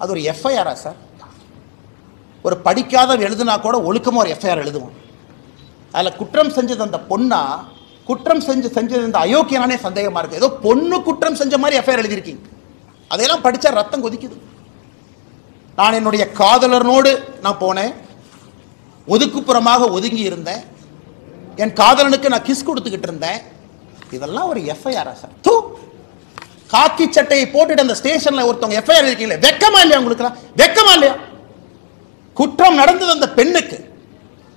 அது ஒரு எஃப்ஐஆரா சார்? ஒரு படிக்காதவன் எழுதுனா கூட ஒழுக்கமாக ஒரு எஃப்ஐஆர் எழுதுவோம். அதில் குற்றம் செஞ்சது அந்த பொண்ணா, குற்றம் செஞ்சது இந்த அயோக்கியனானே சந்தேகமாக இருக்குது. ஏதோ பொண்ணு குற்றம் செஞ்ச மாதிரி எஃப்ஐஆர் எழுதியிருக்கீங்க. அதையெல்லாம் படித்தா ரத்தம் கொதிக்குது. நான் என்னுடைய காதலனோடு நான் போனேன், ஒதுக்குப்புறமாக ஒதுங்கி இருந்தேன், என் காதலனுக்கு நான் கிஸ் கொடுத்துக்கிட்டு இருந்தேன். இதெல்லாம் ஒரு எஃப்ஐஆரா சார்? தூ, காக்கி சட்டையை போட்டுட்டு அந்த ஸ்டேஷன்ல ஒருத்தவங்க எஃப்ஐஆர் இருக்கீங்களே, வெக்கமா இல்லையா உங்களுக்கு? வெக்கமா இல்லையா? குற்றம் நடந்தது அந்த பெண்ணுக்கு.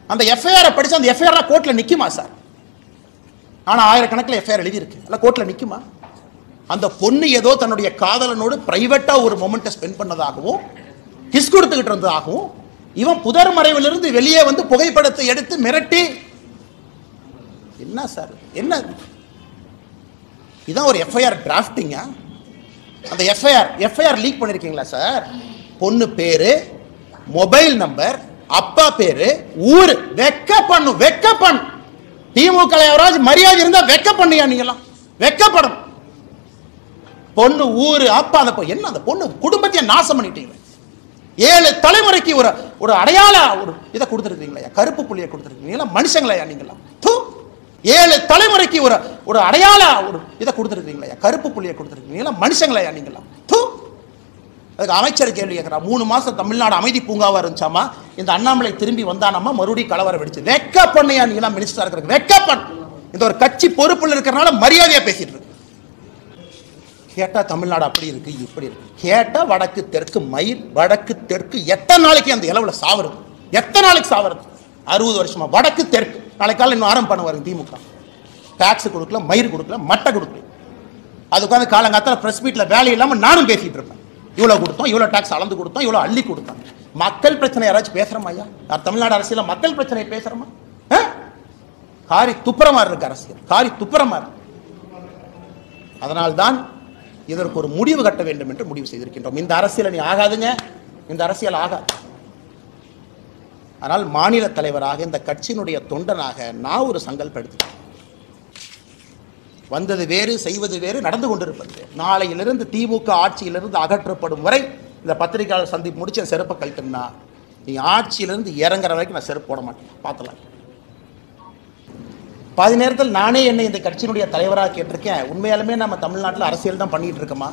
அந்த எஃப்ஐஆர் படிச்சு அந்த எஃப்ஐஆர் கோர்ட்ல நிக்குமா சார்? ஆனா ஆயிரக்கணக்கில் எஃப்ஐஆர் எழுதி இருக்கு, அல்ல கோர்ட்ல நிக்குமா? அந்த பொண்ணு ஏதோ தன்னுடைய காதலனோடு பிரைவேட்டா ஒரு மொமெண்ட்டை ஸ்பெண்ட் பண்ணதாகவும் கிஸ் கொடுத்துக்கிட்டு இருந்ததாகவும் இவன் புதர் மறைவிலிருந்து வெளியே வந்து புகைப்படத்தை எடுத்து மிரட்டி, என்ன சார் என்ன இதான் ஒரு எஃப்ஐஆர் டிராஃப்டிங்கா? அந்த எஃப்ஐஆர் லீக் பண்ணிருக்கீங்களா சார்? பொண்ணு பேரு, மொபைல் நம்பர், அப்பா பேரு, ஊரு. வெக்க பண்ணு. திமுக யாராவது மரியாதை இருந்தா வெக்க பண்ணியா? நீங்களாம் வெக்கப்படும். பொண்ணு, ஊரு, அப்பா, அந்த என்ன அந்த பொண்ணு குடும்பத்தையே நாசம் பண்ணிட்டீங்க. 7 தலைமுறைக்கு ஒரு அடையாள ஒரு இதை கொடுத்துருக்கீங்களா? கருப்பு புள்ளியை கொடுத்துருக்கீங்களா? மனுஷங்களா நீங்களா? 7 தலைமுறைக்கு ஒரு அடையாள ஒரு இதை கொடுத்துருக்கீங்களா? கருப்பு புள்ளியை கொடுத்துருக்கீங்களா? மனுஷங்களா நீங்களா? அதுக்கு அமைச்சர் கேள்வி கேட்கிறார். 3 மாசம் தமிழ்நாடு அமைதி பூங்காவா இருந்துச்சாமா, இந்த அண்ணாமலை திரும்பி வந்தானாமா, மறுபடியும் கலவரம் வெடிச்சு. வெக்க பண்ணையா நீங்களாம் மினிஸ்டரா இருக்கிறது? வெக்க பண்ண. இந்த ஒரு கட்சி பொறுப்புல இருக்கிறனால மரியாதையா பேசிட்டு இருக்கு. கேட்டா தமிழ்நாடு அப்படி இருக்கு இப்படி இருக்கு. கேட்டா வடக்கு தெற்கு மயிர், வடக்கு தெற்கு எத்தனை நாளைக்கு அந்த இளவுல சாவறது? எத்தனை நாளைக்கு சாவறது? 60 வருஷமா வடக்கு தெற்கு. நாளைக்கு காலையில் இன்னும் ஆரம்பம் பண்ணுவாங்க திமுக. டாக்ஸ் கொடுக்கல, மயிர் கொடுக்கல, மட்டை கொடுக்கல. அது உட்காந்து காலங்காத்தால பிரஸ் மீட்ல வேலை இல்லாம நானும் பேசிட்டு இருப்பேன். இவ்வளவு கொடுத்தோம், இவ்வளவு டாக்ஸ் அளந்து கொடுத்தோம், இவ்வளவு அள்ளி கொடுத்தோம். மக்கள் பிரச்சனை யாராச்சும் பேசுறோமா ஐயா? தமிழ்நாடு அரசியல மக்கள் பிரச்சனை பேசுறோமா? காரி துப்புரமா இருக்கு அரசியல், காரி துப்புரமா இருக்கு. அதனால்தான் இதற்கு ஒரு முடிவு கட்ட வேண்டும் என்று முடிவு செய்திருக்கின்றோம். இந்த அரசியல் நீ ஆகாதுங்க, இந்த அரசியல் ஆகாது. ஆனால் மாநில தலைவராக, இந்த கட்சியினுடைய தொண்டனாக நான் ஒரு சங்கல்பம் எடுத்துக்கிறேன். வந்தது வேறு, செய்வது வேறு, நடந்து கொண்டிருப்பது. நாளையிலிருந்து திமுக ஆட்சியிலிருந்து அகற்றப்படும் வரை இந்த பத்திரிகையாளர் சந்திப்பு முடிச்சு செருப்பை கழட்டுனா, நீ ஆட்சியிலிருந்து இறங்குற வரைக்கும் நான் செருப்பு போட மாட்டேன். பார்த்தலாம். பாதி நேரத்தில் நானே என்னை இந்த கட்சியினுடைய தலைவராக கேட்டிருக்கேன். உண்மையாலுமே நம்ம தமிழ்நாட்டில் அரசியல் தான் பண்ணிட்டு இருக்கோமா?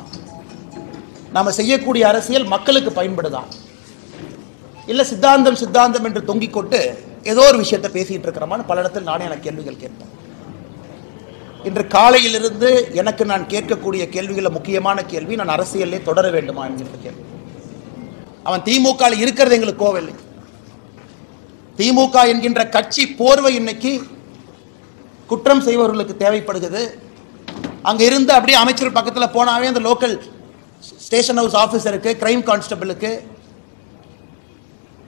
நம்ம செய்யக்கூடிய அரசியல் மக்களுக்கு பயன்படுதா, இல்லை சித்தாந்தம் என்று தொங்கிக் கொண்டு ஏதோ ஒரு விஷயத்தை பேசிட்டு இருக்கிறோமான்னு பல இடத்தில் நானே எனக்கு கேள்விகள் கேட்பேன். இன்று காலையிலிருந்து எனக்கு நான் கேட்கக்கூடிய கேள்விகளில் முக்கியமான கேள்வி, நான் அரசியலே தொடர வேண்டுமா என்கின்ற கேள்வி. அவன் திமுக இருக்கிறது எங்களுக்கு கோவில்லை. திமுக என்கின்ற கட்சி போர்வை இன்னைக்கு குற்றம் செய்பவர்களுக்கு தேவைப்படுகிறது. அங்க இருந்து அப்படியே அமைச்சர் பக்கத்தில் போனாவே அந்த லோக்கல் ஸ்டேஷன் ஹவுஸ் ஆஃபீஸருக்கு, கிரைம் கான்ஸ்டபிளுக்கு,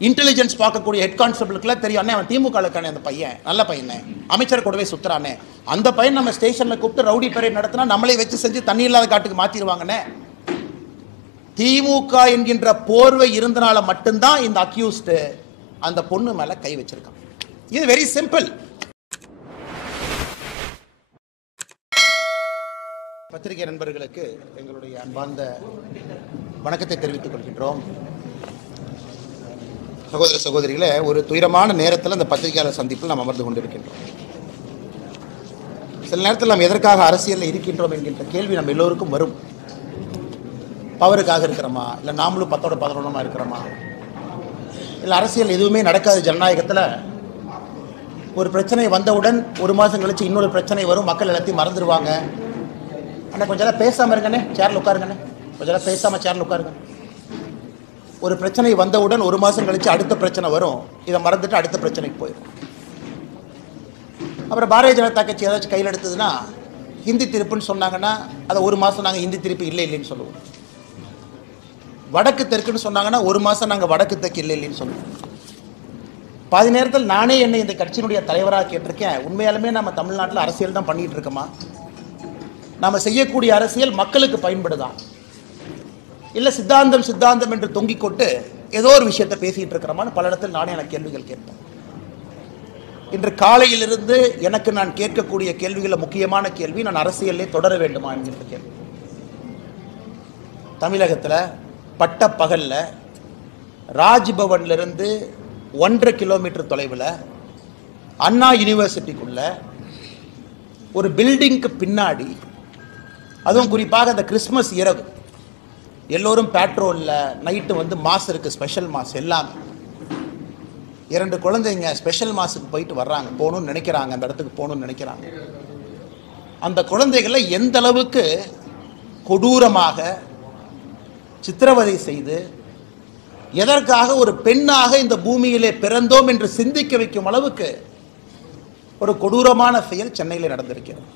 இன்டெலிஜென்ஸ் பார்க்கக்கூடிய ஹெட் கான்ஸ்டபிளுக்குலாம் தெரியும், அவன் திமுக இருக்கானே, அந்த பையன் நல்ல பையனே, அமைச்சர் கூடவே சுத்துறானே, அந்த பையன் நம்ம ஸ்டேஷன்ல கூப்பிட்டு ரவுடி பரேட் நடத்தினா நம்மளே வச்சு செஞ்சு தண்ணி இல்லாத காட்டுக்கு மாத்திடுவாங்கன்னு. திமுக என்கின்ற போர்வை இருந்தனால மட்டும்தான் இந்த அக்யூஸ்டு அந்த பொண்ணு மேல கை வச்சிருக்கான். இது வெரி சிம்பிள். பத்திரிகை நண்பர்களுக்கு எங்களுடைய அன்பார்ந்த வணக்கத்தை தெரிவித்துக் கொள்கின்றோம். சகோதர சகோதரிகளே, ஒரு துயரமான நேரத்தில் அந்த பத்திரிகையாளர் சந்திப்பில் நாம் அமர்ந்து கொண்டிருக்கின்றோம். சில நேரத்தில் நாம் எதற்காக அரசியலில் இருக்கின்றோம் என்கின்ற கேள்வி நம்ம எல்லோருக்கும் வரும். பவருக்காக இருக்கிறோமா, இல்லை நாமளும் 10ஓட 11 இருக்கிறோமா, இல்லை அரசியல் எதுவுமே நடக்காத ஜனநாயகத்தில் ஒரு பிரச்சனை வந்தவுடன் 1 மாதம் கழிச்சு இன்னொரு பிரச்சனை வரும், மக்கள் எல்லாத்தையும் மறந்துடுவாங்க. ஆனால் கொஞ்சம் நேரம் பேசாமல் இருங்கண்ணே, சேரில் உட்காருங்கண்ணே, கொஞ்சம் நேரம் பேசாமல் சேரில் உட்காருங்க. ஒரு பிரச்சனை வந்தவுடன் 1 மாதம் கழிச்சு அடுத்த பிரச்சனை வரும், இதை மறந்துட்டு அடுத்த பிரச்சனைக்கு போயிடும். அப்புறம் பாரதிய ஜனதா கட்சி ஏதாச்சும் கையில் எடுத்ததுன்னா ஹிந்தி திருப்புன்னு சொன்னாங்கன்னா அதை 1 மாதம் நாங்கள் ஹிந்தி திருப்பி இல்லைன்னு சொல்லுவோம். வடக்கு தெற்குன்னு சொன்னாங்கன்னா 1 மாதம் நாங்கள் வடக்கு தெற்கு இல்லைன்னு சொல்லுவோம். பாதி நேரத்தில் நானே என்னை இந்த கட்சியினுடைய தலைவராக கேட்டிருக்கேன். உண்மையாலுமே நம்ம தமிழ்நாட்டில் அரசியல் தான் பண்ணிட்டு இருக்கோமா? நம்ம செய்யக்கூடிய அரசியல் மக்களுக்கு பயன்படுதா, இல்லை சித்தாந்தம் என்று தொங்கிக் கொண்டு ஏதோ ஒரு விஷயத்தை பேசிட்டு இருக்கிறோமான்னு பல இடத்தில் நானே எனக்கு கேள்விகள் கேட்பேன். இன்று காலையிலிருந்து எனக்கு நான் கேட்கக்கூடிய கேள்விகளில் முக்கியமான கேள்வி, நான் அரசியலே தொடர வேண்டுமா என்கின்ற கேள்வி. தமிழகத்தில் பட்ட பகல்ல ராஜ்பவன்ல இருந்து 1.5 கிலோமீட்டர் தொலைவில் அண்ணா யூனிவர்சிட்டிக்குள்ள ஒரு பில்டிங்க்கு பின்னாடி, அதுவும் குறிப்பாக அந்த கிறிஸ்மஸ் இரவு எல்லோரும் பேட்ரோலில் நைட்டு வந்து மாஸ் இருக்குது, ஸ்பெஷல் மாஸ் எல்லாமே. 2 குழந்தைங்க ஸ்பெஷல் மாஸுக்கு போயிட்டு வர்றாங்க, போகணும்னு நினைக்கிறாங்க, அந்த இடத்துக்கு போகணும்னு நினைக்கிறாங்க. அந்த குழந்தைகளை எந்த அளவுக்கு கொடூரமாக சித்திரவதை செய்து எதற்காக ஒரு பெண்ணாக இந்த பூமியிலே பிறந்தோம் என்று சிந்திக்க வைக்கும் அளவுக்கு ஒரு கொடூரமான செயல் சென்னையில் நடந்திருக்கிறது.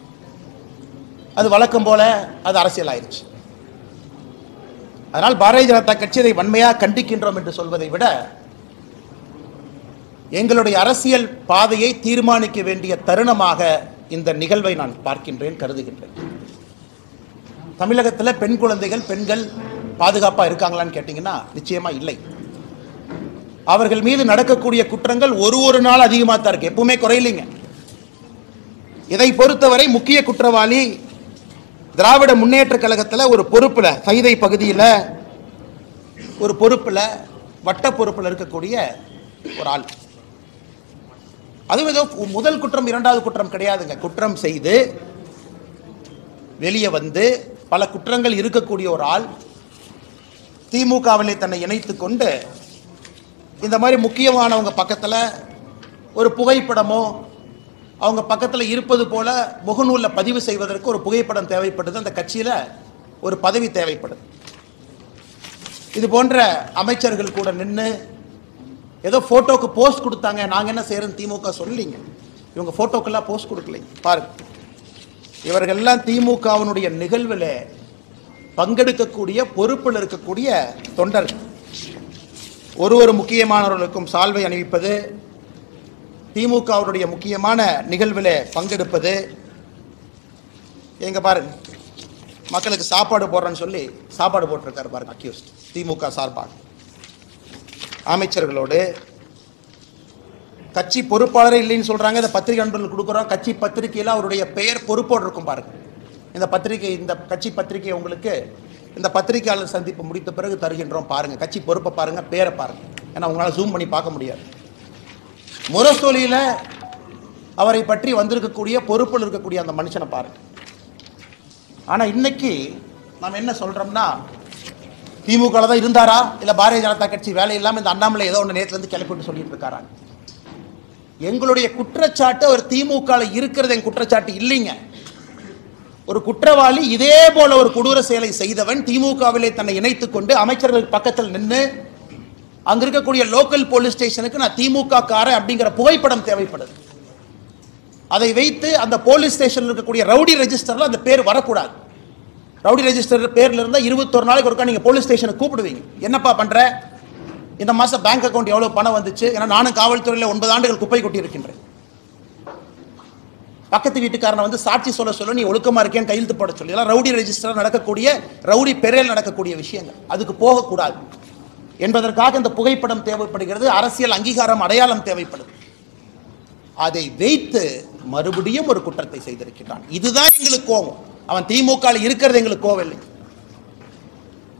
அது வழக்கம் போல அது அரசியல் ஆயிடுச்சு. அதனால் பாரதிய ஜனதா கட்சி அதை வன்மையாக கண்டிக்கின்றோம் என்று சொல்வதை விட, எங்களுடைய அரசியல் பாதையை தீர்மானிக்க வேண்டிய தருணமாக இந்த நிகழ்வை நான் பார்க்கின்றேன், கருதுகின்றேன். தமிழகத்தில் பெண் குழந்தைகள், பெண்கள் பாதுகாப்பாக இருக்காங்களான்னு கேட்டிங்கன்னா நிச்சயமா இல்லை. அவர்கள் மீது நடக்கக்கூடிய குற்றங்கள் ஒரு நாள் அதிகமாக தான் இருக்கு, எப்பவுமே குறையில்லைங்க. இதை பொறுத்தவரை முக்கிய குற்றவாளி திராவிட முன்னேற்ற கழகத்தில் ஒரு பொறுப்பில், சைதை பகுதியில் ஒரு பொறுப்பில், வட்ட பொறுப்பில் இருக்கக்கூடிய ஒரு ஆள். அதுவும் ஏதோ முதல் குற்றம் இரண்டாவது குற்றம் கிடையாதுங்க. குற்றம் செய்து வெளியே வந்து பல குற்றங்கள் இருக்கக்கூடிய ஒரு ஆள் திமுகவிலே தன்னை இணைத்து கொண்டு இந்த மாதிரி முக்கியமானவங்க பக்கத்தில் ஒரு புகைப்படமோ அவங்க பக்கத்தில் இருப்பது போல முகநூலில் பதிவு செய்வதற்கு ஒரு புகைப்படம் தேவைப்படுது, அந்த கட்சியில் ஒரு பதவி தேவைப்படுது. இது போன்ற அமைச்சர்கள் கூட நின்று ஏதோ ஃபோட்டோக்கு போஸ்ட் கொடுத்தாங்க, நாங்கள் என்ன செய்யறோம் திமுக சொல்லிங்க. இவங்க ஃபோட்டோக்கெல்லாம் போஸ்ட் கொடுக்கலை. பாருங்க, இவர்கள்லாம் திமுகவினுடைய நிகழ்வில் பங்கெடுக்கக்கூடிய பொறுப்பில் இருக்கக்கூடிய தொண்டர்கள். ஒரு முக்கியமானவர்களுக்கும் சால்வை அணிவிப்பது, திமுகவுடைய முக்கியமான நிகழ்வில் பங்கெடுப்பது. எங்க பாருங்க, மக்களுக்கு சாப்பாடு போடுறேன்னு சொல்லி சாப்பாடு போட்டிருக்காரு பாருங்க அக்யூஸ்ட், திமுக சார்பாக அமைச்சர்களோடு. கட்சி பொறுப்பாளரே இல்லைன்னு சொல்றாங்க, இந்த பத்திரிகை நண்பர்கள் கொடுக்குறோம். கட்சி பத்திரிகையில் அவருடைய பெயர் பொறுப்போடு இருக்கும் பாருங்க. இந்த பத்திரிகை, இந்த கட்சி பத்திரிகை உங்களுக்கு இந்த பத்திரிகையாளர் சந்திப்பு முடித்த பிறகு தருகின்றோம். பாருங்க, கட்சி பொறுப்பை பாருங்க, பேரை பாருங்க. ஏன்னா உங்களால் ஜூம் பண்ணி பார்க்க முடியாது. முரசொலியில் அவரை பற்றி வந்திருக்கக்கூடிய பொறுப்பில் இருக்கக்கூடிய அந்த மனுஷனை பாருங்க. ஆனால் இன்னைக்கு நாம் என்ன சொல்றோம்னா, திமுக தான் இருந்தாரா இல்லை பாரதிய ஜனதா கட்சி வேலை இல்லாமல் இந்த அண்ணாமலை ஏதோ ஒன்று நேற்றுலேருந்து கிளப்பிட்டு சொல்லிட்டு இருக்காரா? எங்களுடைய குற்றச்சாட்டு அவர் திமுக இருக்கிறது என் குற்றச்சாட்டு இல்லைங்க. ஒரு குற்றவாளி இதே போல ஒரு கொடூர செயலை செய்தவன் திமுகவிலே தன்னை இணைத்துக் கொண்டு அமைச்சர்கள் பக்கத்தில் நின்று அங்க இருக்கக்கூடிய லோக்கல் போலீஸ் ஸ்டேஷனுக்கு நான் திமுக காரன் அப்படிங்கிற புகைப்படம் தேவைப்படுது. அதை வைத்து அந்த போலீஸ் ஸ்டேஷனில் இருக்கக்கூடிய ரவுடி ரெஜிஸ்டர்ல அந்த பேர் வரக்கூடாது. ரவுடி ரெஜிஸ்டர் பேர்ல இருந்தால் 21 நாளைக்கு ஒருக்கா நீங்க போலீஸ் ஸ்டேஷனுக்கு கூப்பிடுவீங்க. என்னப்பா பண்ற, இந்த மாசம் பேங்க் அக்கௌண்ட் எவ்வளவு பணம் வந்துச்சு? ஏன்னா நானும் காவல்துறையில் 9 ஆண்டுகள் குப்பை கொட்டி இருக்கின்றேன். பக்கத்து வீட்டுக்காரனை வந்து சாட்சி சொல்ல நீ ஒழுக்கமா இருக்கேன்னு கையெழுத்து போட சொல்லி, இதெல்லாம் ரவுடி ரெஜிஸ்டர் நடக்கக்கூடிய, ரவுடி பெயரில் நடக்கக்கூடிய விஷயங்கள். அதுக்கு போகக்கூடாது என்பதற்காக இந்த புகைப்படம் தேவைப்படுகிறது. அரசியல் அங்கீகாரம், அடையாளம் தேவைப்படுது. அதை வைத்து மறுபடியும் ஒரு குற்றத்தை செய்திருக்கிறான். இதுதான் எங்களுக்கு கோபம். அவன் திமுக இருக்கிறது எங்களுக்கு கோவம் இல்லை.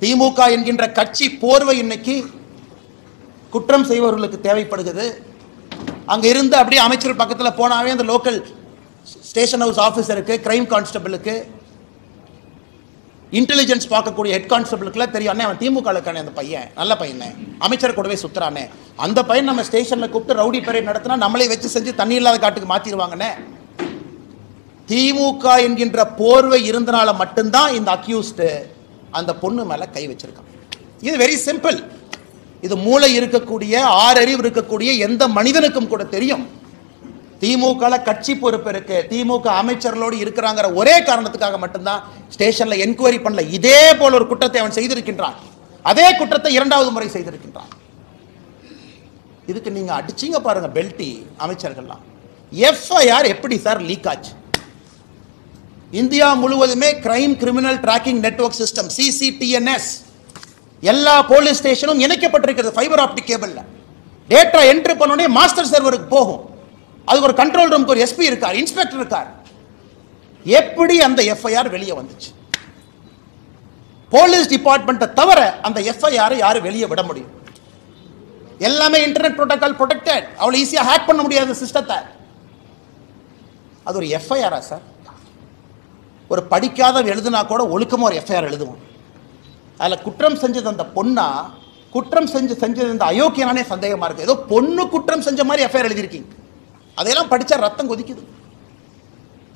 திமுக என்கின்ற கட்சி போர்வை இன்னைக்கு குற்றம் செய்பவர்களுக்கு தேவைப்படுகிறது. அங்க இருந்து அப்படியே அமைச்சர் பக்கத்தில் போனாவே அந்த லோக்கல் ஸ்டேஷன் ஹவுஸ் ஆஃபீஸருக்கு, கிரைம் கான்ஸ்டபிளுக்கு, இன்டெலிஜென்ஸ் பார்க்கக்கூடிய ஹெட் கான்ஸ்டபிளுக்குலாம் தெரியும், அண்ணே அவன் திமுக இருக்கானே, அந்த பையன் நல்ல பையனே, அமைச்சர் கூடவே சுத்துறானே, அந்த பையன் நம்ம ஸ்டேஷனில் கூப்பிட்டு ரவுடி பரேட் நடத்தினா நம்மளே வச்சு செஞ்சு தண்ணி இல்லாத காட்டுக்கு மாற்றிடுவாங்கண்ணே. திமுக என்கின்ற போர்வை இருந்தனால மட்டும்தான் இந்த அக்யூஸ்ட் அந்த பொண்ணு மேலே கை வச்சிருக்கான். இது வெரி சிம்பிள். இது மூளை இருக்கக்கூடிய, ஆறறிவு இருக்கக்கூடிய எந்த மனிதனுக்கும் கூட தெரியும். திமுக கட்சி பொறுப்பு இருக்கு, திமுக அமைச்சர்களோடு இருக்கிறாங்கிற ஒரே காரணத்துக்காக மட்டும்தான் ஸ்டேஷன்ல என்கொயரி பண்ணல. இதே போல ஒரு குற்றத்தை அவன் செய்திருக்கின்றான். அதே குற்றத்தை 2வது முறை செய்திருக்கின்றான். இதுக்கு நீங்க அடிச்சீங்க பாருங்க பெல்டி அமைச்சர்கள்லாம். எஃப்ஐஆர் எப்படி சார் லீக் ஆச்சு? இந்தியா முழுவதுமே crime criminal tracking network system CCTNS எல்லா போலீஸ் ஸ்டேஷனும் இணைக்கப்பட்டிருக்கிறது ஃபைபர் ஆப்டிக் கேபிள்ல. டேட்டா என்ட்ரி பண்ணோடனே மாஸ்டர் சர்வருக்கு போகும். அதுக்கு ஒரு கண்ட்ரோல் ரூமுக்கு ஒரு எஸ்பி இருக்கார், இன்ஸ்பெக்டர் இருக்கார். எப்படி அந்த எஃப்ஐஆர் வெளியே வந்துச்சு? போலீஸ் டிபார்ட்மெண்ட்டை தவிர அந்த எஃப்ஐஆர் யாரும் வெளியே விட முடியும்? எல்லாமே இன்டர்நெட் புரோட்டோகால் ப்ரொடெக்டட். அவ்வளவு ஈஸியா ஹேக் பண்ண முடியாத சிஸ்டத்தை. அது ஒரு எஃப்ஐஆரா சார்? ஒரு படிக்காத எழுதுனா கூட ஒழுக்கமா ஒரு எஃப்ஐஆர் எழுதுவோம். அதில் குற்றம் செஞ்சது அந்த பொண்ணா, குற்றம் செஞ்சது இந்த அயோக்கியனானே சந்தேகமா இருக்கு. ஏதோ பொண்ணு குற்றம் செஞ்ச மாதிரி எஃப்ஐஆர் எழுதியிருக்கீங்க. அதையெல்லாம் படிச்சா ரத்தம் கொதிக்குது.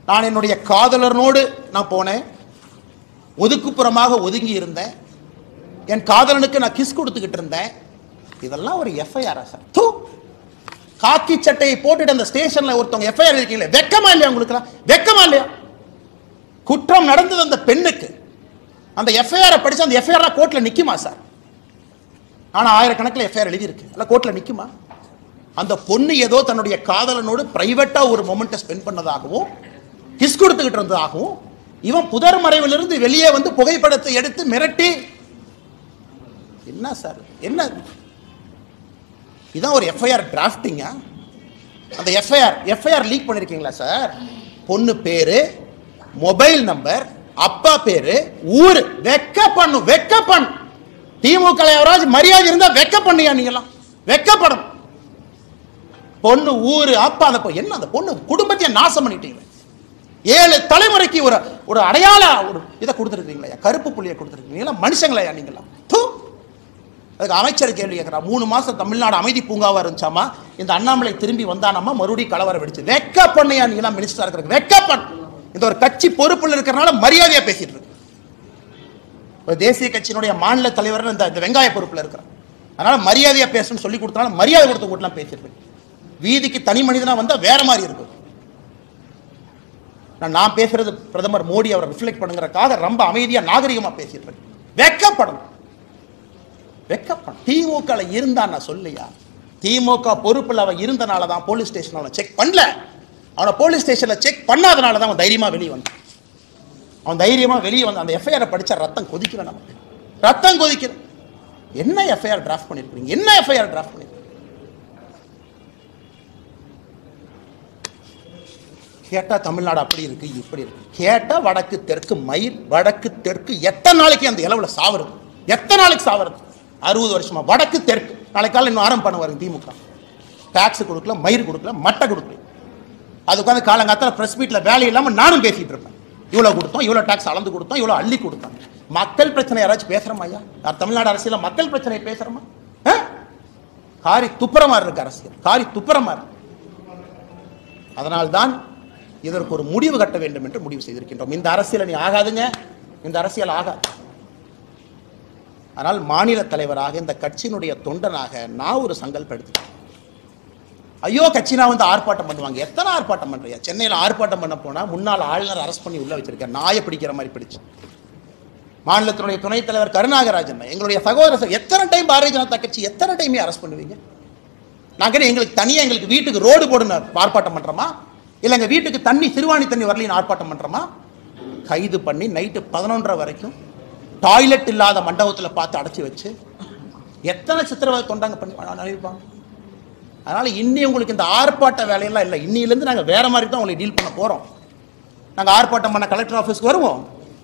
நான் என்னுடைய காதலனோடு நான் போனேன், ஒதுக்குப்புறமாக ஒதுங்கி இருந்தேன், என் காதலனுக்கு நான் கிஸ் கொடுத்துக்கிட்டு இருந்தேன். இதெல்லாம் ஒரு எஃப்ஐஆரா சார்? தூ, காக்கி சட்டையை போட்டுட்டு அந்த ஸ்டேஷன்ல ஒருத்தவங்க எஃப்ஐஆர் இருக்கீங்களே, வெக்கமா இல்லையா உங்களுக்கு? வெக்கமா இல்லையா? குற்றம் நடந்தது அந்த பெண்ணுக்கு. அந்த எஃப்ஐஆர் படிச்சு அந்த எஃப்ஐஆர் கோர்ட்ல நிக்குமா சார்? ஆனா ஆயிரக்கணக்கில் எஃப்ஐஆர் எழுதி இருக்கு, அல்ல கோர்ட்ல நிக்குமா? அந்த பொண்ணு ஏதோ தன்னுடைய காதலனோடு பிரைவேட்டா ஒரு மொமெண்ட்டை ஸ்பெண்ட் பண்ணதாகவும் கிஸ் கொடுத்துக்கிட்டு இருந்ததாகவும் இவன் புதர் மறைவிலிருந்து வெளியே வந்து புகைப்படத்தை எடுத்து மிரட்டி, என்ன சார் என்ன இதான் ஒரு எஃப்ஐஆர் டிராஃப்டிங்கா? அந்த எஃப்ஐஆர் லீக் பண்ணிருக்கீங்களா சார்? பொண்ணு பேரு, மொபைல் நம்பர், அப்பா பேரு, ஊரு. வெக்க பண்ணு. திமுக யாராவது மரியாதை இருந்தா வெக்க பண்ணியா? நீங்களாம் வெக்கப்படும். பொண்ணு, ஊரு, அப்பா, அந்த என்ன அந்த பொண்ணு குடும்பத்தையே நாசம் பண்ணிட்டீங்க. 7 தலைமுறைக்கு ஒரு அடையாள ஒரு இதை கொடுத்துருக்கீங்களா? கருப்பு புள்ளியை கொடுத்துருக்கீங்களா? மனுஷங்களா நீங்களாம்? அதுக்கு அமைச்சர் கேள்வி கேட்கிறார். 3 மாசம் தமிழ்நாடு அமைதி பூங்காவா இருந்துச்சாமா, இந்த அண்ணாமலை திரும்பி வந்தானாமா, மறுபடியும் கலவரம் வெடிச்சு. வெக்க பண்ணியா நீங்களாம் மினிஸ்டரா இருக்கிற? வெக்க பண்ணு. இந்த ஒரு கட்சி பொறுப்புல இருக்கிறனால மரியாதையா பேசிட்டு இருக்கு. தேசிய கட்சியினுடைய மாநில தலைவர் இந்த வெங்காய பொறுப்புல இருக்கிறார், அதனால மரியாதையா பேசணும்னு சொல்லி கொடுத்தனால மரியாதை கொடுத்து கூட்டலாம் பேசிட்டு இருக்கு. வீதிக்கு தனி மனிதனா வந்தா வேற மாதிரி இருக்கும். நான் பேசுறது பிரதமர் மோடி அவரை ரிஃப்ளெக்ட் பண்ணுங்கிறதுக்காக ரொம்ப அமைதியா நாகரிகமா பேசிட்டு இருக்கு. வெக்கப்படணும். திமுக இருந்தா நான் சொல்லியா, திமுக பொறுப்புல அவன் இருந்தனால தான் போலீஸ் ஸ்டேஷன் அவனை செக் பண்ணல. அவனை போலீஸ் ஸ்டேஷன்ல செக் பண்ணாதனால தான் அவன் தைரியமா வெளியே வந்தான். அவன் தைரியமா வெளியே வந்து அந்த எஃப்ஐஆர் படிச்சா ரத்தம் கொதிக்கல. நமக்கு ரத்தம் கொதிக்கல. என்ன எஃப்ஐஆர் டிராஃப்ட் பண்ணிருக்கீங்க? என்ன எஃப்ஐஆர் டிராஃப்ட் பண்ணிருக்கீங்க? கேட்டா தமிழ்நாடு அப்படி இருக்கு, இப்படி இருக்கு. கேட்டா வடக்கு தெற்கு மயில், வடக்கு தெற்கு எத்தனை நாளைக்கு அந்த இளவுல சாவுறது? எத்தனை நாளைக்கு சாவுறது? 60 வருஷமா வடக்கு தெற்கு. நாளைக்கு காலையில் இன்னும் ஆரம்பம் பண்ணுவாரு திமுக. டாக்ஸ் கொடுக்கல, மயிர் கொடுக்கல, மட்டை கொடுக்கல. அது உட்காந்து காலங்காத்தால பிரஸ் மீட்ல வேலை இல்லாம நானும் பேசிட்டு இருப்பேன். இவ்வளவு கொடுத்தோம், இவ்வளவு டாக்ஸ் அளந்து கொடுத்தோம், இவ்வளவு அள்ளி கொடுத்தோம். மக்கள் பிரச்சனை யாராச்சும் பேசுறோமா? ஐயா, தமிழ்நாடு அரசியல மக்கள் பிரச்சனை பேசுறோமா? காரி துப்புரமா இருக்கு அரசியல், காரி துப்புரமா இருக்கு. அதனால்தான் இதற்கு ஒரு முடிவு கட்ட வேண்டும் என்று முடிவு செய்திருக்கின்றோம். இந்த அரசியல் நீ ஆகாதுங்க, இந்த அரசியல் ஆகாது. ஆனால் மாநில தலைவராக இந்த கட்சியினுடைய தொண்டனாக நான் ஒரு சங்கல்பம் எடுத்துட்டேன். ஐயோ கட்சினா வந்து ஆர்ப்பாட்டம் பண்ணுவாங்க. எத்தனை ஆர்ப்பாட்டம் பண்றியா? சென்னையில் ஆர்ப்பாட்டம் பண்ண போனா முன்னாள் ஆளுநர் அரெஸ்ட் பண்ணி உள்ள வச்சிருக்கேன், நாயை பிடிக்கிற மாதிரி பிடிச்சு. மாநிலத்தினுடைய துணைத் தலைவர் கருணாகராஜன், எங்களுடைய சகோதரர், எத்தனை டைம் பாரதிய ஜனதா கட்சி எத்தனை டைமே அரெஸ்ட் பண்ணுவீங்க? நாங்கள் எங்களுக்கு தனியாக எங்களுக்கு வீட்டுக்கு ரோடு போடுன்னு ஆர்ப்பாட்டம் பண்றோமா? இல்லை எங்கள் வீட்டுக்கு தண்ணி சிறுவாணி தண்ணி வரலின்னு ஆர்ப்பாட்டம் பண்றோமா? கைது பண்ணி நைட்டு 11:30 வரைக்கும் டாய்லெட் இல்லாத மண்டபத்தில் பார்த்து அடைச்சி வச்சு எத்தனை சித்திரவதை தொண்டாங்க பண்ணி அனுப்பிப்பாங்க. அதனால இன்னி உங்களுக்கு இந்த ஆர்ப்பாட்ட வேலையெல்லாம் இல்லை. இன்னிலிருந்து நாங்கள் வேற மாதிரி தான் உங்களை டீல் பண்ண போறோம். நாங்கள் ஆர்ப்பாட்டம் பண்ண கலெக்டர் ஆஃபீஸ்க்கு வருவோம்.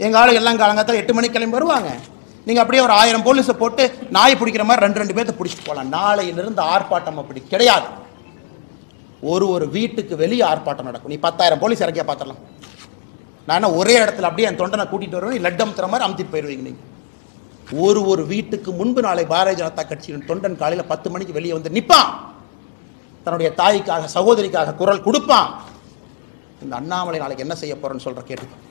எங்கள் ஆளு எல்லாம் காலங்காத்தால 8 மணிக்கு கிளம்பி வருவாங்க. நீங்கள் அப்படியே ஒரு 1000 போலீஸை போட்டு நாய் பிடிக்கிற மாதிரி 2 பேர்த்த பிடிச்சிட்டு போகலாம். நாளையிலிருந்து ஆர்ப்பாட்டம் அப்படி கிடையாது. ஒரு வீட்டுக்கு வெளியே ஆர்ப்பாட்டம் நடக்கும். நீ 10,000 போலீஸ் இறக்கியா பார்த்துடலாம். நான் என்ன ஒரே இடத்துல அப்படியே என் தொண்டனை கூட்டிட்டு வருவேன், லட்டம் தர மாதிரி அமுத்திட்டு போயிடுவீங்க. நீங்கள் ஒரு வீட்டுக்கு முன்பு நாளை பாரதிய ஜனதா கட்சியின் தொண்டன் காலையில் 10 மணிக்கு வெளியே வந்து நிற்பான். தன்னுடைய தாய்க்காக சகோதரிக்காக குரல் கொடுப்பான். இந்த அண்ணாமலை நாளைக்கு என்ன செய்ய போறேன்னு சொல்ற கேட்டு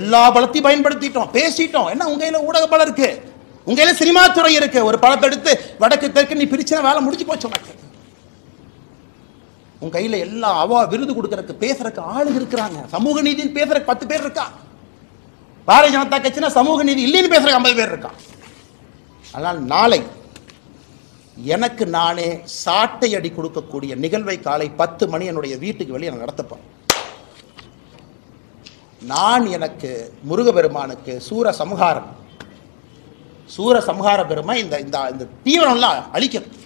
எல்லா பலத்தையும் பயன்படுத்திட்டோம், பேசிட்டோம். என்ன உங்க கையில ஊடக பலம் இருக்கு, உங்க கையில சினிமா துறை இருக்கு. ஒரு படத்தை எடுத்து வடக்கு தெற்கு நீ பிரிச்சுனா வேலை முடிச்சு போச்சு. உனக்கு உங்க கையில எல்லாம் விருது கொடுக்கறதுக்கு பேசுறதுக்கு ஆளு இருக்கிறாங்க. சமூக நீதினு பேசுறதுக்கு 10 பேர் இருக்கா. பாரதிய ஜனதா கட்சினா சமூக நீதி இல்லைன்னு பேசுறதுக்கு 50 பேர் இருக்கா. ஆனால் நாளை எனக்கு நானே சாட்டை அடி கொடுக்கக்கூடிய நிகழ்வை காலை 10 மணி என்னுடைய வீட்டுக்கு வெளியே நான் நடத்தப்போம். நான் எனக்கு முருகபெருமானுக்கு சூர சம்ஹார பெருமை இந்த தீவிரம்லாம் அழிக்கணும்.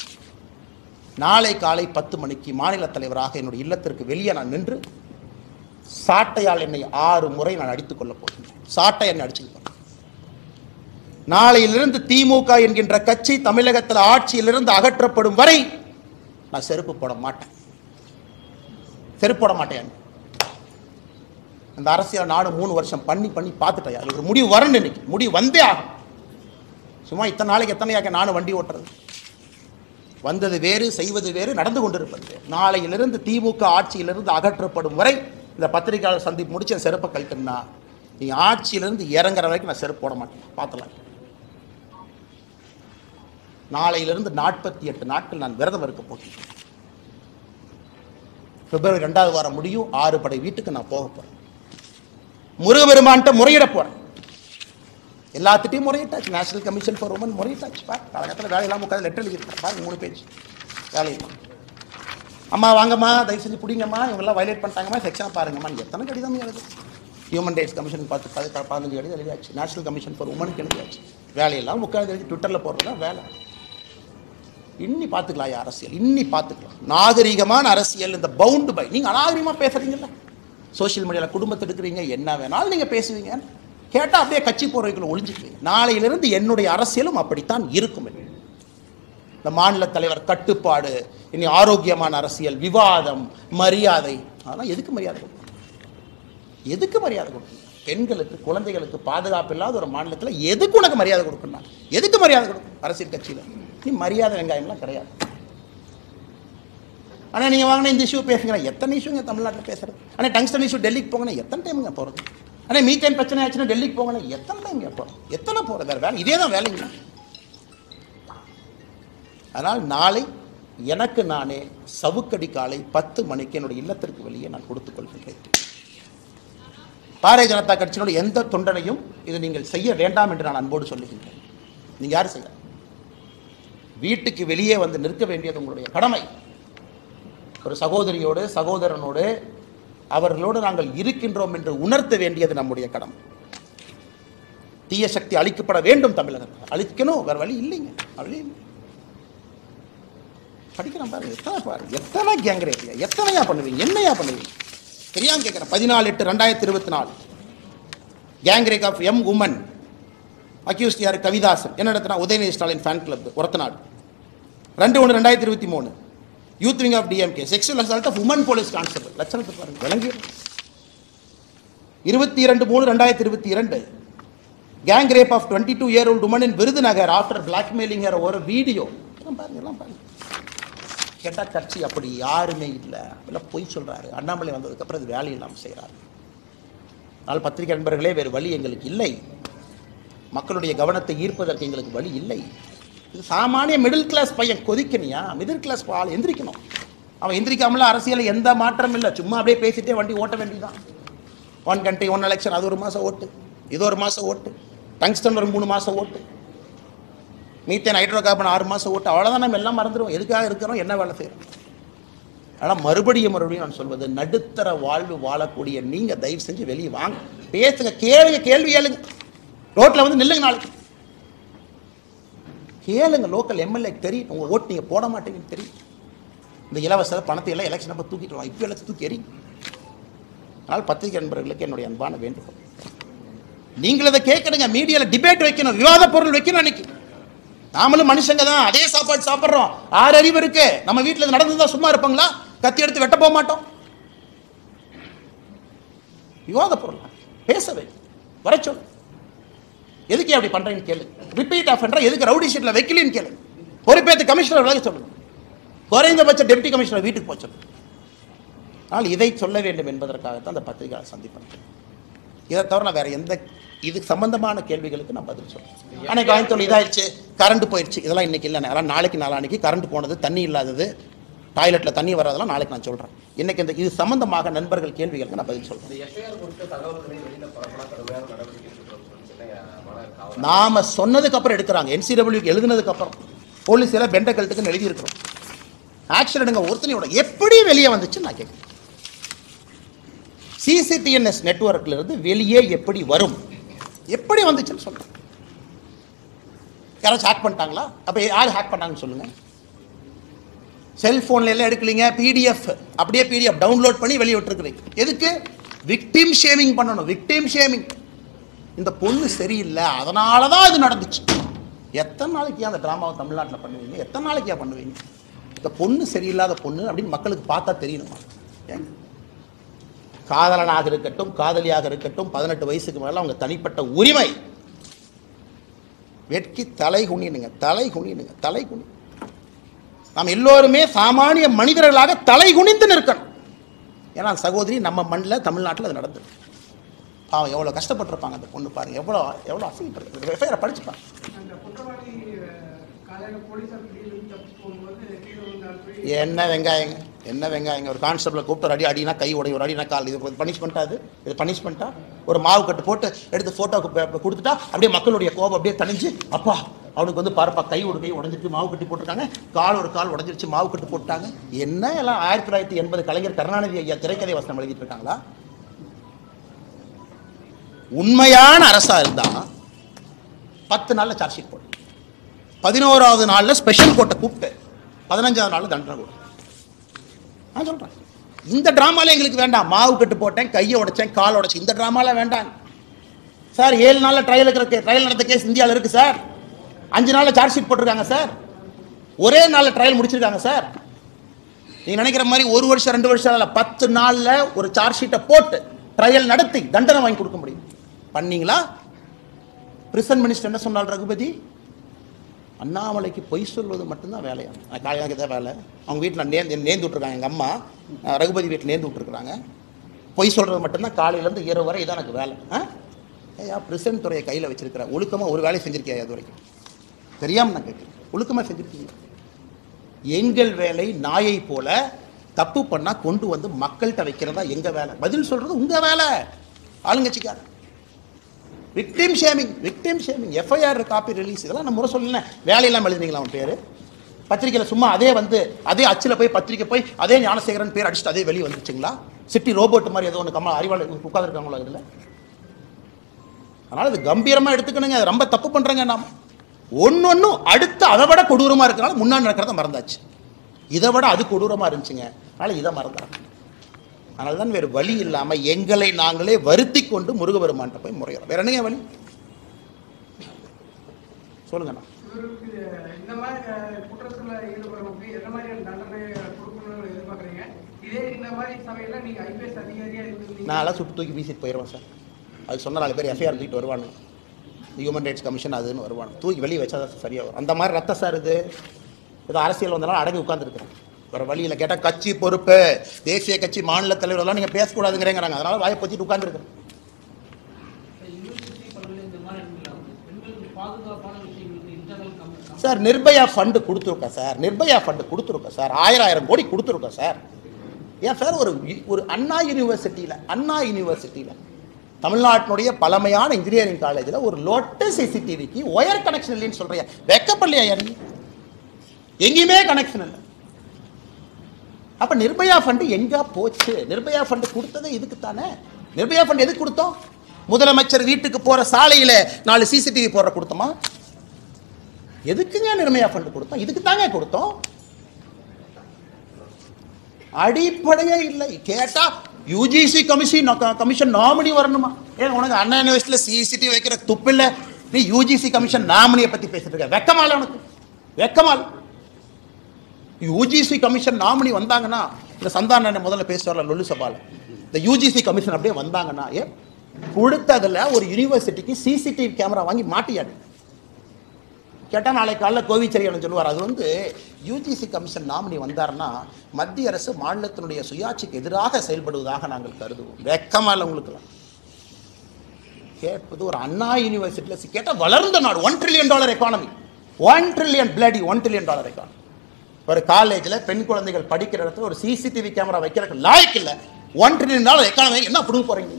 நாளை காலை 10 மணிக்கு மாநில தலைவராக என்னுடைய இல்லத்திற்கு வெளியே நான் நின்று சாட்டையால் என்னை 6 முறை நான் அடித்துக் கொள்ள போகிறேன். சாட்டை என்னை அடிச்சுக்கிட்டேன். நாளையிலிருந்து திமுக என்கின்ற கட்சி தமிழகத்தில் ஆட்சியிலிருந்து அகற்றப்படும் வரை நான் செருப்பு போட மாட்டேன். செருப்பு போட மாட்டேன். அந்த அரசியல் நாடு 3 வருஷம் பண்ணி பார்த்துட்டேன். அது ஒரு முடிவு வரணும். இன்னைக்கு முடிவு வந்தே ஆகும். சும்மா இத்தனை நாளைக்கு எத்தனையாக நானும் வண்டி ஓட்டுறது. வந்தது வேறு, செய்வது வேறு, நடந்து கொண்டிருப்பது. நாளையிலிருந்து திமுக ஆட்சியிலிருந்து அகற்றப்படும் வரை இந்த பத்திரிகையாளர் சந்திப்பு முடிச்சு செருப்பை கழித்தோம்னா நீ ஆட்சியிலிருந்து இறங்குற வரைக்கும் நான் செருப்பு போட மாட்டேன். பார்த்துலாம். நாளையிலிருந்து 48 நாட்கள் நான் விரதம் இருக்க போகிறேன். பிப்ரவரி 2வது வாரம் முடியும். 6 படை வீட்டுக்கு நான் போக போறேன். முருகபெருமான்கிட்ட முறையிட போறேன். எல்லாத்திட்டையும் முறையிட்டாச்சு. நேஷனல் கமிஷன் ஃபார் உமன் முறையிட்டாச்சு. காலகட்டத்தில் வேலையெல்லாம் உட்காந்து லெட்டர் எழுதியிருக்கேன். பாருங்க 3 பேஜ் வேலையெல்லாம். அம்மா வாங்கம்மா, தயவு செஞ்சு பிடிங்கம்மா, இவங்கெல்லாம் வயலேட் பண்ணிட்டாங்கம்மா, செக்ஷனாக பாருங்கம்மா. எத்தனை கடிதம் எழுது. ஹியூமன் ரைட்ஸ் கமிஷன் 15 கடிதம் எழுதியாச்சு. நேஷனல் கமிஷன் ஃபார் உமனுக்கு எழுதியாச்சு. வேலையெல்லாம் உட்காந்து எழுதி ட்விட்டரில் போடுறதுதான் வேலை. இன்னி பார்த்துக்கலாம் அரசியல். இன்னி பார்த்துக்கலாம். நாகரிகமான அரசியல். இந்த பவுண்டு பை நீங்கள் அநாகரிகமாக பேசுறீங்கல்ல, சோசியல் மீடியாவில் குடும்பத்தை எடுக்கிறீங்க, என்ன வேணாலும் நீங்கள் பேசுவீங்க. கேட்டால் அப்படியே கட்சி போறவைக்குள்ள ஒளிஞ்சுக்குவீங்க. நாளையிலிருந்து என்னுடைய அரசியலும் அப்படித்தான் இருக்கும். இந்த மாநில தலைவர் கட்டுப்பாடு, இனி ஆரோக்கியமான அரசியல், விவாதம், மரியாதை. அதெல்லாம் எதுக்கு மரியாதை கொடுக்கணும்? எதுக்கு மரியாதை கொடுக்கணும்? பெண்களுக்கு, குழந்தைகளுக்கு பாதுகாப்பு இல்லாத ஒரு மாநிலத்தில் எதுக்கு உனக்கு மரியாதை கொடுக்கணும்? எதுக்கு மரியாதை கொடுக்கணும்? அரசியல் கட்சியில் நீ மரியாதை வெங்காயம்லாம் கிடையாது. ஆனால் நீங்கள் வாங்கின இந்த இஷ்யூ பேசுங்க. எத்தனை இஷ்யூங்க தமிழ்நாட்டில் பேசுறது? ஆனால் டங்ஸ்டன் இஷ்யூ டெல்லிக்கு போங்கன்னா எத்தனை டைமுங்க போகிறது? ஆனால் மீத்தேன் பிரச்சனை ஆச்சுன்னா டெல்லிக்கு போங்கன்னா எத்தனை டைம் போகிறோம்? எத்தனை போகிறது? வேறு வேலை இதே தான் வேலைங்க. அதனால் நாளை எனக்கு நானே சவுக்கடி காலை 10 மணிக்கு என்னுடைய இல்லத்திற்கு வெளியே நான் கொடுத்துக் கொள்கின்றேன். பாரதிய ஜனதா கட்சியினுடைய எந்த தொண்டனையும் இதை நீங்கள் செய்ய வேண்டாம் என்று நான் அன்போடு சொல்லுகின்றேன். நீங்கள் யாரும் செய்ய, வீட்டுக்கு வெளியே வந்து நிற்க வேண்டியது உங்களுடைய கடமை. ஒரு சகோதரியோடு, சகோதரனோடு, அவர்களோடு நாங்கள் இருக்கின்றோம் என்று உணர்த்த வேண்டியது நம்முடைய கடமை. தீய சக்தி அழிக்கப்பட வேண்டும். தமிழகத்தில் அழிக்கணும், வேறு வழி இல்லைங்க. வழி படிக்கிறேன் பாருங்க. எத்தனை கேங் ரேப், எத்தனையா பண்ணுவீங்க, என்னையா பண்ணுவீங்க தெரியாம கேட்குறேன். 14/8/2024 gang rape of M woman accused யார்? கவிதாசன். என்ன நடத்தினா? Udhayanidhi Stalin fan club Orathanadu. 2/1/2023 youth wing of DMK sexual assault of woman police constable. லட்சணத்தை பாருங்க, விளங்கி. 22/3/2022 gang rape of 22-year-old woman in Virudhunagar after blackmailing her ஒரு வீடியோ. எல்லாம் பாருங்க. கேட்டால் கட்சி அப்படி யாருமே இல்லை, எல்லாம் பொய் சொல்கிறாரு. அண்ணாமலை வந்ததுக்கப்புறம் இது வேலை இல்லாமல் செய்கிறாரு. அதனால் பத்திரிகை நண்பர்களே, வேறு வழி எங்களுக்கு இல்லை. மக்களுடைய கவனத்தை ஈர்ப்பதற்கு எங்களுக்கு வழி இல்லை. இது சாமானிய மிடில் கிளாஸ் பையன் கொதிக்கணியா? மிடில் கிளாஸ் ஆள் எந்திரிக்கணும். அவன் எந்திரிக்காமல அரசியலில் எந்த மாற்றம் இல்லை. சும்மா அப்படியே பேசிட்டே வண்டி ஓட்ட வேண்டியதான். 1 country 1 election, அது 1 மாதம் ஓட்டு, இது 1 மாதம் ஓட்டு, டங்ஸ்டன் ஒரு 3 மாதம் ஓட்டு, மீத்தேன் ஹைட்ரோ கார்பன் 6 மாதம் ஓட்டு. அவ்வளோதான். நம்ம எல்லாம் மறந்துடுவோம். எதுக்காக இருக்கிறோம், என்ன வேலை செய்கிறோம். ஆனால் மறுபடியும் நான் சொல்வது, நடுத்தர வாழ்வு வாழக்கூடிய நீங்கள் தயவு செஞ்சு வெளியே வாங்க, பேசுங்க, கேள்வி கேளுங்க. ரோட்டில் வந்து நில்லுங்க, நாளைக்கு கேளுங்க. லோக்கல் எம்எல்ஏ தெரியும் உங்கள் ஓட்டு நீங்கள் போட மாட்டீங்கன்னு தெரியும். இந்த இலவச பணத்தை எல்லாம் எலெக்ஷன் அப்போ தூக்கிட்டு வாங்க, இப்போ எல்லாம் தூக்கி எறி. அதனால் பத்திரிகை நண்பர்களுக்கு என்னுடைய அன்பான வேண்டுகோள், நீங்கள் அதை கேட்கணுங்க. மீடியாவில் டிபேட் வைக்கணும், விவாத பொருள் வைக்கணும். அன்னைக்கு நாமளும் மனுஷங்க தான், அதே சாப்பாடு சாப்பிட்றோம். 6 அறிவு இருக்கு. நம்ம வீட்டில் நடந்துதான் சும்மா இருப்பாங்களா? கத்தி எடுத்து வெட்ட போக மாட்டோம். விவாத பொருள் பேசவே வர சொல்லு. எதுக்கு அப்படி பண்றீங்கன்னு கேளு. ரிப்பீட் ஆஃபெண்டர் எதுக்கு ரவுடி ஷீட்ல வைக்கலன்னு கேளு. பொறுப்பேற்று கமிஷனர் விலக சொல்லுங்க. குறைந்தபட்ச டெப்டி கமிஷனர் வீட்டுக்கு போக சொல்லுங்க. ஆனால் இதை சொல்ல வேண்டும் என்பதற்காகத்தான் அந்த பத்திரிகை சந்திப்பேன். இதை தவிர நான் வேற எந்த இது சம்பந்தமான கேள்விகளுக்கு நான் பதில் சொல்றேன். அன்னைக்கு வாங்கி இதாயிடுச்சு, கரண்ட் போயிடுச்சு, இதெல்லாம் இன்னைக்கு இல்லை. அதெல்லாம் நாளைக்கு நாளான்னைக்கு கரண்ட் போனது, தண்ணி இல்லாதது, டாய்லெட்ல தண்ணி வராதெல்லாம் நாளைக்கு நான் சொல்றேன். இன்னைக்கு இந்த இது சம்பந்தமாக நண்பர்கள் கேள்விகளுக்கு நான் பதில் சொல்றேன். நாம சொன்னதுக்கு அப்புறம் எடுக்கிறாங்க. NCW எழுதுனதுக்கு அப்புறம் போலீஸ் எல்லாம் பெண்ட கழுத்துக்குன்னு எழுதி இருக்கிறோம். ஆக்ஷன் எடுங்க. ஒருத்தனையோட எப்படி வெளியே வந்துச்சு நான் கேட்கிறேன். CCTNS நெட்வொர்க்ல இருந்து வெளியே எப்படி வரும், எப்படி வந்துச்சுன்னு சொல்றேன். யாராச்சும் ஹேக் பண்ணிட்டாங்களா? அப்ப யார் ஹேக் பண்ணாங்கன்னு சொல்லுங்க. செல்போன்ல எல்லாம் எடுக்கலீங்க, PDF அப்படியே PDF டவுன்லோட் பண்ணி வெளியே விட்டுருக்கிறீங்க. எதுக்கு? விக்டிம் ஷேமிங் பண்ணணும். Victim shaming. இந்த பொண்ணு சரியில்லை, அதனால தான் இது நடந்துச்சு. எத்தனை நாளைக்கு அந்த ட்ராமாவை தமிழ்நாட்டில் பண்ணுவீங்க? எத்தனை நாளைக்கு பண்ணுவீங்க? இந்த பொண்ணு சரியில்லாத பொண்ணு அப்படின்னு மக்களுக்கு பார்த்தா தெரியணுமா? காதலனாக இருக்கட்டும், காதலியாக இருக்கட்டும், 18 வயசுக்கு மேலே அவங்க தனிப்பட்ட உரிமை. வெட்கி தலை குனினுங்க, தலை குனினுங்க, தலை குனி. நாம் எல்லோருமே சாமானிய மனிதர்களாக தலை குனிந்து நிற்கணும். ஏன்னா சகோதரி நம்ம மண்ணில் தமிழ்நாட்டில் அது நடந்தது. அவன் எவ்வளோ கஷ்டப்பட்டிருப்பாங்க அந்த பொண்ணு, பாருங்க எவ்வளோ எவ்வளோ அசிங்கப்பட்டு. எஃப்ஐஆரை படிச்சுப்பாங்க. என்ன வெங்காயங்க, என்ன வெங்காயங்க? ஒரு கான்ஸ்டபிளை கூப்பிட்டு ஒரு அடினா கை உடைய, ஒரு அடினா கால். இது பனிஷ்மெண்ட்டா? இது பனிஷ்மெண்ட்டா? ஒரு மாவு கட்டு போட்டு எடுத்து ஃபோட்டோ கொடுத்துட்டா அப்படியே மக்களுடைய கோபம் அப்படியே தணிஞ்சு, அப்பா அவனுக்கு வந்து பாருப்பா கை ஒரு கை உடஞ்சிருச்சு, மாவு கட்டி போட்டிருக்காங்க, கால் ஒரு கால் உடஞ்சிருச்சு, மாவு கட்டு போட்டாங்க. என்ன எல்லாம் 1980 கலைஞர் கருணாநிதி ஐயா திரைக்கதை வசனம் எழுதிட்டு இருக்காங்களா? உண்மையான அரசா இருந்தா 10 நாள்ல சார்ஜ் ஷீட் போடு, 11வது நாள்ல ஸ்பெஷல் கோர்ட்டை கூப்பிட்டு 15வது நாள் தண்டனை கொடு. நான் சொல்றேன், இந்த டிராமால எங்களுக்கு வேண்டாம். மாவு கட்டு போட்டேன், கையை உடைச்சேன், கால் உடைச்சேன், இந்த டிராமால வேண்டாம் சார். 7 நாள்ல ட்ரையல் நடந்த கேஸ் இந்தியாவில் இருக்கு சார். 5 நாள்ல சார்ஜ் ஷீட் போட்டிருக்காங்க சார். ஒரே நாள்ல ட்ரையல் முடிச்சிருக்காங்க சார். நீங்க நினைக்கிற மாதிரி 1 வருஷம் 2 வருஷம் இல்ல, 10 நாள்ல ஒரு சார்ஜ் ஷீட்டை போட்டு ட்ரையல் நடத்தி தண்டனை வாங்கி கொடுக்க முடியும். பண்ணீங்களா? பிரிசன் மினிஸ்டர் என்ன சொன்னார் ரகுபதி? அண்ணாமலைக்கு பொய் சொல்வது மட்டும்தான் வேலையா? காலையாக தான் வேலை. அவங்க வீட்டில் நேர்ந்து விட்டுருக்காங்க. எங்கள் அம்மா ரகுபதி வீட்டில் நேர்ந்து விட்டுருக்குறாங்க. பொய் சொல்கிறது மட்டும்தான் காலையிலேருந்து இரவு வரை இதான் எனக்கு வேலை. ஏயா பிரிசன் துறையை கையில் வச்சிருக்கிறேன், ஒழுக்கமாக ஒரு வேலையை செஞ்சுருக்கியா? அது வரைக்கும் தெரியாமல் நான் கேட்குறேன். ஒழுக்கமாக செஞ்சுருக்கீங்க. எங்கள் வேலை நாயை போல தப்பு பண்ணால் கொண்டு வந்து மக்கள்கிட்ட வைக்கிறதா எங்கள் வேலை. பதில் சொல்கிறது உங்கள் வேலை. ஆளுங்கட்சிக்கார victim shaming, victim shaming, FIR copy release, இதெல்லாம் நம்ம முறை சொல்லல. வேலையெல்லாம் எழுதுனீங்களா அவன் பேர்? பத்திரிகையில் சும்மா அதே அச்சில் போய் பத்திரிக்கை போய் அதே ஞானசேகரன் பேர் அடிச்சுட்டு அதே வெளியே வந்துச்சுங்களா? சிட்டி ரோபோட் மாதிரி ஏதோ ஒன்று அறிவாளர் உட்காந்துருக்காங்களா இதில்? அதனால் இது கம்பீரமாக எடுத்துக்கணுங்க. அது ரொம்ப தப்பு பண்ணுறேங்க. நாம் ஒன்னொன்னும் அடுத்து அதை விட கொடூரமாக இருக்கிறனால முன்னாடி நடக்கிறத மறந்தாச்சு. இதை விட அது கொடூரமாக இருந்துச்சுங்க, அதனால் இதை மறந்துறாங்க. அதனால தான் வேறு வழி இல்லாமல் எங்களை நாங்களே வருத்தி கொண்டு முருகபெருமான்கிட்ட போய் முறையிறோம். வேற என்னங்க வழி சொல்லுங்கண்ணா? நான் எல்லாம் சுட்டு தூக்கி வீசிட்டு போயிடுவேன் சார். அது சொன்ன 4 பேர் எஃப்ஐஆர் தூக்கிட்டு வருவானு, ஹியூமன் ரைட்ஸ் கமிஷன் அதுன்னு வருவானு, தூக்கி வெளியே வச்சா தான் சரியாக வரும். அந்த மாதிரி ரத்த சார் இது ஏதோ அரசியல் வந்தனால அடங்கி உட்காந்துருக்கிறேன். வேறு வழியில் கேட்டால் கட்சி பொறுப்பு, தேசிய கட்சி மாநில தலைவரெல்லாம் நீங்கள் பேசக்கூடாதுங்கிறேங்கிறாங்க. அதனால் வாயை பற்றிட்டு உட்காந்துருக்கேன். சார் நிர்பயா ஃபண்டு கொடுத்துருக்கோம் சார், நிர்பயா ஃபண்டு கொடுத்துருக்கோம் சார், 1000 கோடி கொடுத்துருக்கோம் சார். ஏன் சார் ஒரு அண்ணா யூனிவர்சிட்டியில் தமிழ்நாட்டினுடைய பழமையான இன்ஜினியரிங் காலேஜில் ஒரு லோட்டஸ் சிசிடிவிக்கு ஒயர் கனெக்ஷன் இல்லைன்னு சொல்றியா? வெக்கப்படலையா? யாரு எங்கேயுமே கனெக்ஷன் இல்லை. அப்ப நிர்பயா ஃபண்டு எங்க போச்சு? நிர்பயா ஃபண்டு கொடுத்ததே இதுக்கு தானே. நிர்பயா ஃபண்டு எதுக்கு கொடுத்தோம்? முதலமைச்சர் வீட்டுக்கு போற சாலையில 4 சிசிடிவி போடுற கொடுத்தோமா? எதுக்குங்க நிர்பயா ஃபண்டு கொடுத்தோம்? இதுக்கு தாங்க கொடுத்தோம். அடிப்படையே இல்லை. கேட்டா யூஜிசி கமிஷன் நாமினி வரணுமா? ஏன் உனக்கு அண்ணா யூனிவர்சிட்டியில சிசிடிவி வைக்கிற துப்பு இல்லை, நீ யூஜிசி கமிஷன் நாமினியை பத்தி பேசிட்டு இருக்க? வெக்கமால உனக்கு? வெக்கமால? யூஜிசி கமிஷன் நாமினி வந்தாங்கன்னா, இந்த சந்தான முதல்ல பேசுவார்ல லொல்லு சபால, இந்த யூஜிசி கமிஷன் அப்படியே வந்தாங்கன்னா, கொடுத்ததுல ஒரு யூனிவர்சிட்டிக்கு சிசிடிவி கேமரா வாங்கி மாட்டியாடு. கேட்டால் நாளை காலைல கோவிச்செழியன் சொல்லுவார். அது வந்து யூஜிசி கமிஷன் நாமினி வந்தார்னா மத்திய அரசு மாநிலத்தினுடைய சுயாட்சிக்கு எதிராக செயல்படுவதாக நாங்கள் கருதுவோம். வெக்கமா இல்லை உங்களுக்குலாம்? கேட்பது ஒரு அண்ணா யூனிவர்சிட்டியில் கேட்டால் வளர்ந்த நாடு, $1 trillion எக்கானமி, $1 trillion எக்கானமி. ஒரு காலேஜில் பெண் குழந்தைகள் படிக்கிற இடத்துல ஒரு சிசிடிவி கேமரா வைக்கிறதுக்கு லாய்க்கு இல்லை. $1 trillion எக்கானமி என்ன பிடுங்க போறீங்க?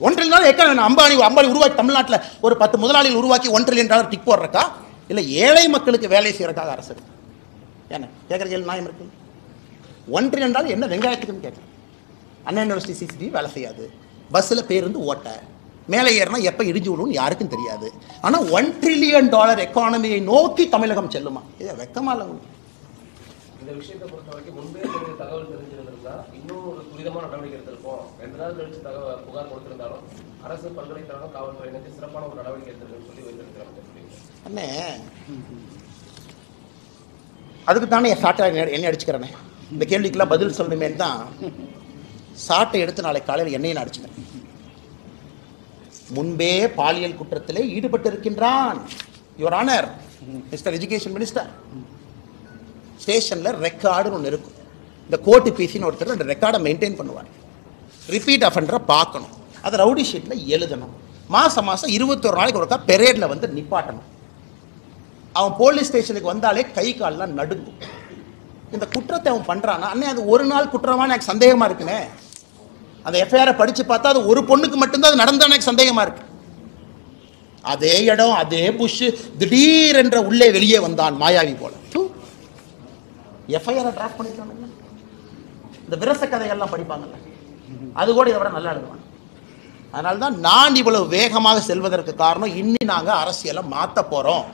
$1 trillion எக்கானமி அம்பானி உருவாக்கி தமிழ்நாட்டில் ஒரு 10 முதலாளிகள் உருவாக்கி $1 trillion டிக் போடுறக்கா? இல்லை ஏழை மக்களுக்கு வேலை செய்யறதுக்காக அரசு? என்ன கேட்குற கேள்வி நியாயம் இருக்கு? $1 trillion என்ன வெங்காயத்துக்குன்னு கேட்குறேன். அண்ணா யூனிவர்சிட்டி சிசிடிவி வேலை செய்யாது, பஸ்ஸில் பேருந்து ஓட்ட, மேலே ஏறினா எப்போ இடிஞ்சு விடுன்னு யாருக்கும் தெரியாது. ஆனால் $1 trillion எக்கானமியை நோக்கி தமிழகம் செல்லுமா? இதை வெக்கமா இல்லை? இந்த விஷயத்தை பொறுத்த வரைக்கும் முன்பே தகவல் தெரிஞ்சிருந்திருந்தா இன்னும் ஒரு துரிதமான நடவடிக்கை எடுத்திருப்போம். 2 நாள் கழிச்சு புகார் கொடுத்திருந்தாலும் அரசு பல்கலைக்கழகம் காவல்துறையினருக்கு சிறப்பான ஒரு நடவடிக்கை எடுத்திருக்குன்னு சொல்லி வைத்திருக்கிறாங்க. அண்ணே அதுக்கு தானே சாட்டை எண்ணெய் அடிச்சுக்கிறேனே. இந்த கேள்விக்கெல்லாம் பதில் சொல்லணுமே தான் சாட்டை எடுத்து நாளை காலையில் எண்ணெயை அடிச்சுக்கிறேன். முன்பே பாலியல் குற்றத்திலே ஈடுபட்டு இருக்கின்றான். Your honour mister education minister, ஸ்டேஷனில் ரெக்கார்டுன்னு ஒன்று இருக்கும். இந்த கோர்ட்டு பிசின்னு ஒருத்தர் அந்த ரெக்கார்டை மெயின்டைன் பண்ணுவார். ரிப்பீட் அஃபெண்டரை பார்க்கணும், அதை ரவுடி ஷீட்டில் எழுதணும். மாதம் 21 நாளைக்கு ஒருக்கா பெரேடில் வந்து நிப்பாட்டணும். அவன் போலீஸ் ஸ்டேஷனுக்கு வந்தாலே கை கால்லாம் நடுங்கும். இந்த குற்றத்தை அவன் பண்ணுறான்னா அண்ணே அது ஒரு நாள் குற்றமான எனக்கு சந்தேகமாக இருக்குண்ணே. அந்த எஃப்ஐஆரை படித்து பார்த்தா அது ஒரு பொண்ணுக்கு மட்டும்தான் அது நடந்தால் எனக்கு சந்தேகமாக இருக்கு. அதே இடம் அதே புஷ் திடீரென்ற உள்ளே வெளியே வந்தான் மாயாவி போல. எஃப்ஐஆரை டிராஃப்ட் பண்ணிக்கிறாங்க. இந்த விரச கதைகள்லாம் படிப்பாங்கல்ல, அது கூட இதை விட நல்லா எழுதுவாங்க. அதனால தான் நான் இவ்வளவு வேகமாக செல்வதற்கு காரணம், இன்னி நாங்கள் அரசியலை மாற்ற போகிறோம்.